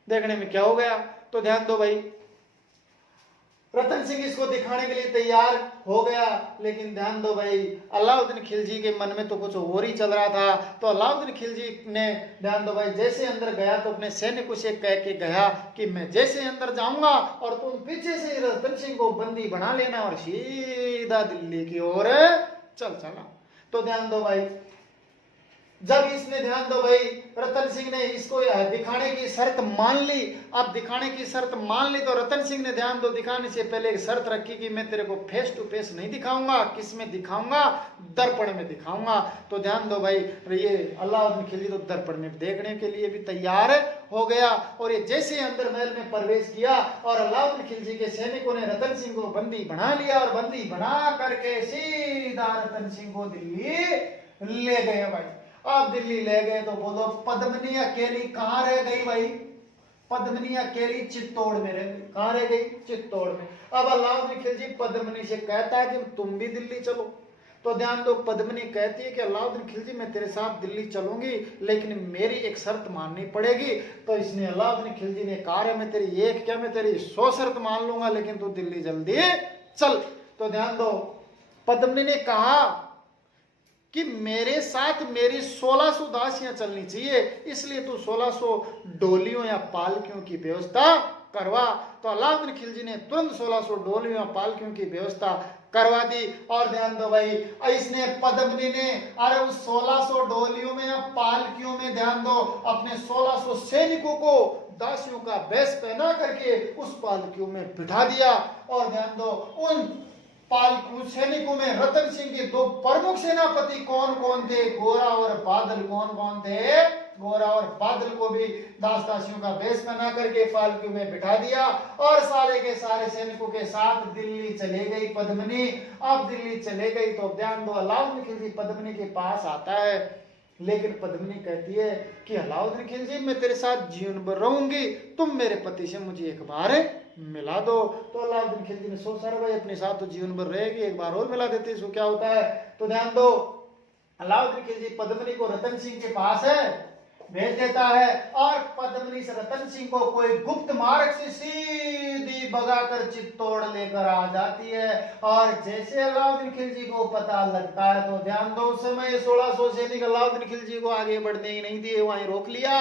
देखने में क्या हो गया। तो ध्यान दो भाई, रतन सिंह इसको दिखाने के लिए तैयार हो गया। लेकिन ध्यान दो भाई, अलाउद्दीन खिलजी के मन में तो कुछ और ही चल रहा था। तो अलाउद्दीन खिलजी ने, ध्यान दो भाई, जैसे अंदर गया तो अपने सैनिकों से कह के गया कि मैं जैसे अंदर जाऊंगा और तुम पीछे से रतन सिंह को बंदी बना लेना और सीधा दिल्ली की ओर चल चला। तो ध्यान दो भाई, जब इसने ध्यान दो भाई रतन सिंह ने इसको दिखाने की शर्त मान ली। अब दिखाने की शर्त मान ली तो रतन सिंह ने ध्यान दो दिखाने से पहले एक शर्त रखी कि मैं तेरे को फेस टू फेस नहीं दिखाऊंगा, किस में दिखाऊंगा, दर्पण में दिखाऊंगा। तो ध्यान दो भाई ये अलाउद्दीन खिलजी तो दर्पण में देखने के लिए भी तैयार हो गया। और ये जैसे अंदर महल में प्रवेश किया और अलाउद्दीन खिलजी के सैनिकों ने रतन सिंह को बंदी बना लिया और बंदी बना करके सीधा रतन सिंह को दिल्ली ले गए भाई। अब दिल्ली ले गए तो बोलो पद्मिनी अकेली कहां रह गई भाई? पद्मिनी अकेली चित्तौड़ में रह गई। कहां रह गई? चित्तौड़ में। अब अलाउद्दीन खिलजी पद्मिनी से कहता है कि तुम भी दिल्ली चलो। तो ध्यान दो पद्मिनी कहती है कि अलाउद्दीन खिलजी मैं तेरे साथ दिल्ली चलूंगी लेकिन मेरी एक शर्त माननी पड़ेगी। तो इसने अलाउद्दीन खिलजी ने कहा है मैं तेरी एक क्या मैं तेरी 100 शर्त मान लूंगा लेकिन तू दिल्ली जल्दी चल। तो ध्यान दो पद्मिनी ने कहा कि मेरे साथ मेरी 1600 दासियां चलनी चाहिए, इसलिए तू 1600 डोलियों या पालकियों की व्यवस्था करवा। तो अलाउद्दीन खिलजी ने तुरंत 1600 डोलियों या पालकियों की व्यवस्था करवा दी। और ध्यान दो भाई इसने पद्मिनी ने अरे उस 1600 डोलियों में या पालकियों में ध्यान दो अपने 1600 सैनिकों को दासियों का वेश पहना करके उस पालकियों में बिठा दिया। और ध्यान दो उन पालतू सैनिकों में रतन सिंह के 2 प्रमुख सेनापति कौन कौन थे? गोरा और बादल। कौन कौन थे? गोरा और बादल को भी दास दासियों का वेश बना करके पालकियों में बिठा दिया और सारे के सारे सैनिकों के साथ दिल्ली चले गई पद्मिनी। अब दिल्ली चले गई तो ध्यान दो अलाउद्दीन खिलजी पद्मिनी के पास आता है लेकिन पद्मिनी कहती है कि अलाउद्दीन खिलजी मैं तेरे साथ जीवन भर रहूंगी, तुम मेरे पति से मुझे एक बार मिला दो। तो अलाउद्दीन खिलजी ने सोचा भाई अपने साथ तो जीवन भर रहेगी, एक बार और मिला देते इसको क्या होता है। तो ध्यान दो अलाउद्दीन खिलजी पद्मिनी को रतन सिंह के पास भेज देता है और पद्मिनी से रतन सिंह को कोई गुप्त मार्ग से सीधी भगाकर चित्तौड़ लेकर आ जाती है। और जैसे अलाउद्दीन खिलजी को पता लगता है तो ध्यान दो उस समय 1600 सैनिक अलाउद्दीन खिलजी को आगे बढ़ने ही नहीं दिए, वहीं रोक लिया।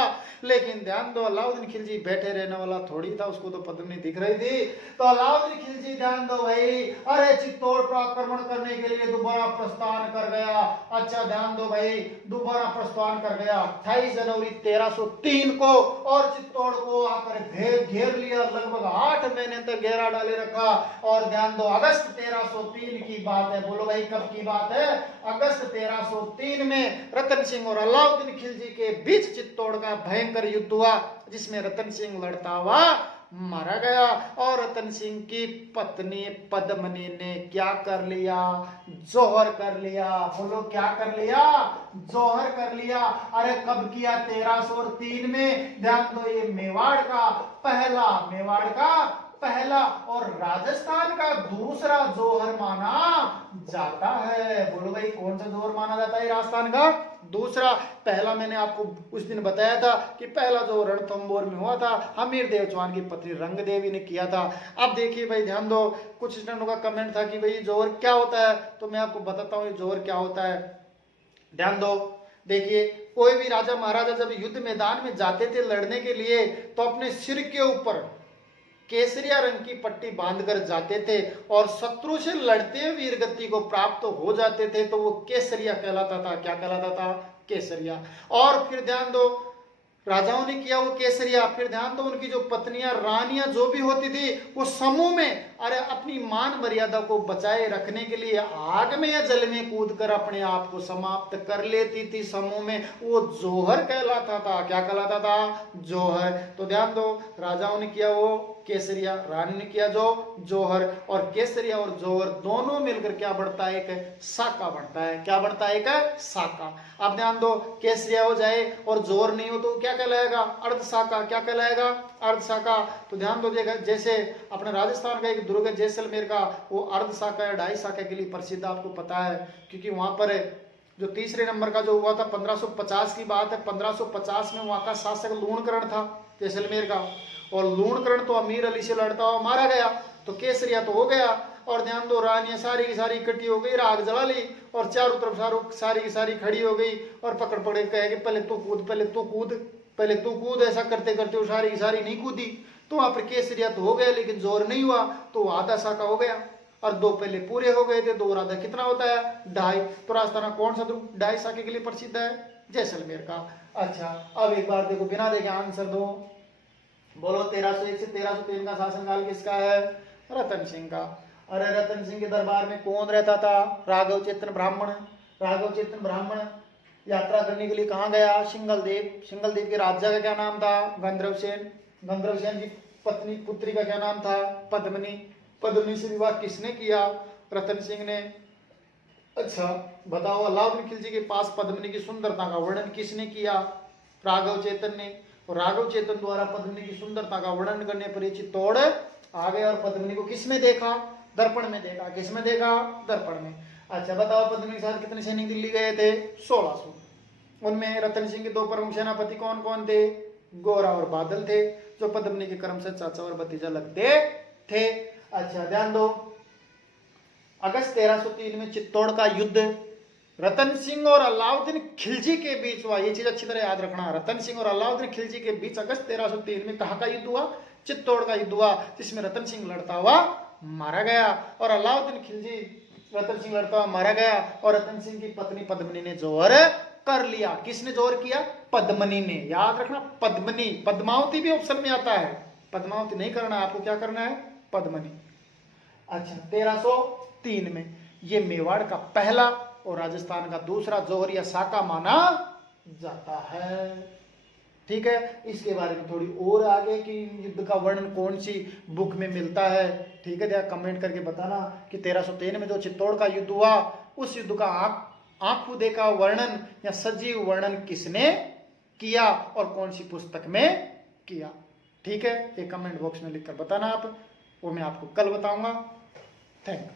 लेकिन ध्यान दो अलाउद्दीन खिलजी बैठे रहने वाला थोड़ी था, उसको तो पद्मिनी दिख रही थी। तो अलाउद्दीन खिलजी ध्यान दो भाई अरे चित्तौड़ पर आक्रमण करने के लिए दोबारा प्रस्थान कर गया। अच्छा ध्यान दो भाई दोबारा प्रस्थान कर गया 28 जनवरी 1303 को और चित्तौड़ को आकर घेर लिया। लगभग 8 महीने तक घेरा डाले रखा। और ध्यान दो अगस्त 1303 की बात है। बोलो भाई कब की बात है? अगस्त 1303 में रतन सिंह और अलाउद्दीन खिलजी के बीच चित्तौड़ का भयंकर युद्ध हुआ जिसमें रतन सिंह लड़ता हुआ मारा गया। और रतन सिंह की पत्नी पद्मिनी ने क्या कर लिया? जोहर कर लिया। बोलो क्या कर लिया? जोहर कर लिया। अरे कब किया? 1303 में। ध्यान दो ये मेवाड़ का पहला और राजस्थान का दूसरा जोहर माना जाता है। बोलो भाई कौन सा जोहर माना जाता है राजस्थान का? दूसरा। पहला मैंने आपको उस दिन बताया था कि पहला जो रणथंभौर में हुआ था हमीरदेव चौहान की पत्नी रंगदेवी ने किया था। अब देखिए भाई ध्यान दो कुछ स्टूडेंटों का कमेंट था कि भाई जोहर क्या होता है, तो मैं आपको बताता हूँ जोहर क्या होता है। ध्यान दो देखिए कोई भी राजा महाराजा जब युद्ध मैदान में जाते थे लड़ने के लिए तो अपने सिर के ऊपर केसरिया रंग की पट्टी बांधकर जाते थे और शत्रु से लड़ते हुए वीरगति को प्राप्त हो जाते थे तो वो केसरिया कहलाता था। क्या कहलाता था? केसरिया। और फिर ध्यान दो राजाओं ने किया वो केसरिया। फिर ध्यान दो उनकी जो पत्नियां रानियां जो भी होती थी वो समूह में अरे अपनी मान मर्यादा को बचाए रखने के लिए आग में या जल में कूद कर अपने आप को समाप्त कर लेती थी समूह में। वो जोहर कहलाता था। क्या कहलाता था? जोहर। तो ध्यान दो राजाओं ने किया वो केसरिया, रानी ने किया जो जोहर। और केसरिया और जोहर दोनों मिलकर क्या बढ़ता है? एक साका बढ़ता है। क्या बढ़ता है? एक साका। अब ध्यान दो केसरिया हो जाए और जोहर नहीं हो तो क्या कहलाएगा? अर्ध साका। क्या कहलाएगा? अर्ध साका। तो ध्यान दो देखा जैसे अपने राजस्थान का एक दुर्ग जैसलमेर का वो अर्ध साका या ढाई साका के लिए प्रसिद्ध आपको पता है क्योंकि वहां पर जो तीसरे नंबर का जो हुआ था 1550 की बात है। 1550 में वहां का शासक लूणकरण था जैसलमेर का और लूणकरण तो अमीर अली से लड़ता हुआ मारा गया। तो केसरिया तो हो गया। और ध्यान दो रानियां सारी की सारी इकट्ठी हो गई, राग जला ली और चारों तरफ सारी की सारी खड़ी हो गई और पकड़ पड़े कहे कि पहले तू कूद, पहले तू कूद, पहले तू कूद। ऐसा करते करते वो सारी की सारी नहीं कूदी तो वहां पर केसरिया तो हो गया लेकिन जोर नहीं हुआ तो आधा साका हो गया और 2 पहले पूरे हो गए थे। 2 और आधा कितना होता है? 2.5। तो राजस्थान कौन सा ध्रुव 2.5 साके के लिए प्रसिद्ध है? जैसलमेर का। अच्छा अब एक बार देखो, बिना देखे आंसर दो। बोलो 1301 से 1303 का शासनकाल किसका है? रतन सिंह का। अरे रतन सिंह के दरबार में कौन रहता था? राघव चेतन ब्राह्मण। राघव चेतन ब्राह्मण यात्रा करने के लिए कहाँ गया? सिंगलदेव। सिंगलदेव के राजा का क्या नाम था? गंधर्व सेन। गंधर्व सेन की पत्नी पुत्री का क्या नाम था? पद्मिनी। पद्मिनी से विवाह किसने किया? रतन सिंह ने। अच्छा बताओ, अलाउद्दीन खिलजी के पास पद्मिनी की सुंदरता का वर्णन किसने किया? राघव चेतन ने। और राघव चेतन द्वारा पद्मिनी की सुंदरता का वर्णन करने पर ये चित्तौड़ आ गए। और पद्मिनी को किसमें देखा? दर्पण में देखा। किसमें देखा? दर्पण में। अच्छा बताओ, पद्मिनी के साथ कितने सैनिक दिल्ली गए थे? 1600। उनमें रतन सिंह के दो प्रमुख सेनापति कौन कौन थे? गोरा और बादल थे, जो पद्मिनी के क्रम से चाचा और भतीजा लगते थे। अच्छा ध्यान दो, अगस्त 1303 में चित्तौड़ का युद्ध रतन सिंह और अलाउद्दीन खिलजी के बीच हुआ। ये चीज अच्छी तरह याद रखना। रतन सिंह और अलाउद्दीन खिलजी के बीच अगस्त 1303 में कहाँ का युद्ध हुआ? चित्तौड़ का युद्ध हुआ, जिसमें रतन सिंह लड़ता हुआ मारा गया और अलाउद्दीन खिलजी रतन सिंह लड़ता हुआ मारा गया। और रतन सिंह की पत्नी पद्मिनी ने जोर कर लिया। किसने जोर किया? पद्मिनी ने। याद रखना पद्मिनी। पद्मावती भी ऑप्शन में आता है, पद्मावती नहीं करना है आपको, क्या करना है? पद्मिनी। अच्छा 1303 में ये मेवाड़ का पहला और राजस्थान का दूसरा जौहर या साका माना जाता है। ठीक है, इसके बारे में थोड़ी और आगे की युद्ध का वर्णन कौन सी बुक में मिलता है, ठीक है, क्या कमेंट करके बताना कि 1303 में जो चित्तौड़ का युद्ध हुआ उस युद्ध का आंखों देखा वर्णन या सजीव वर्णन किसने किया और कौन सी पुस्तक में किया। ठीक है, ये कमेंट बॉक्स में लिखकर बताना आप, वो मैं आपको कल बताऊंगा। Thank you.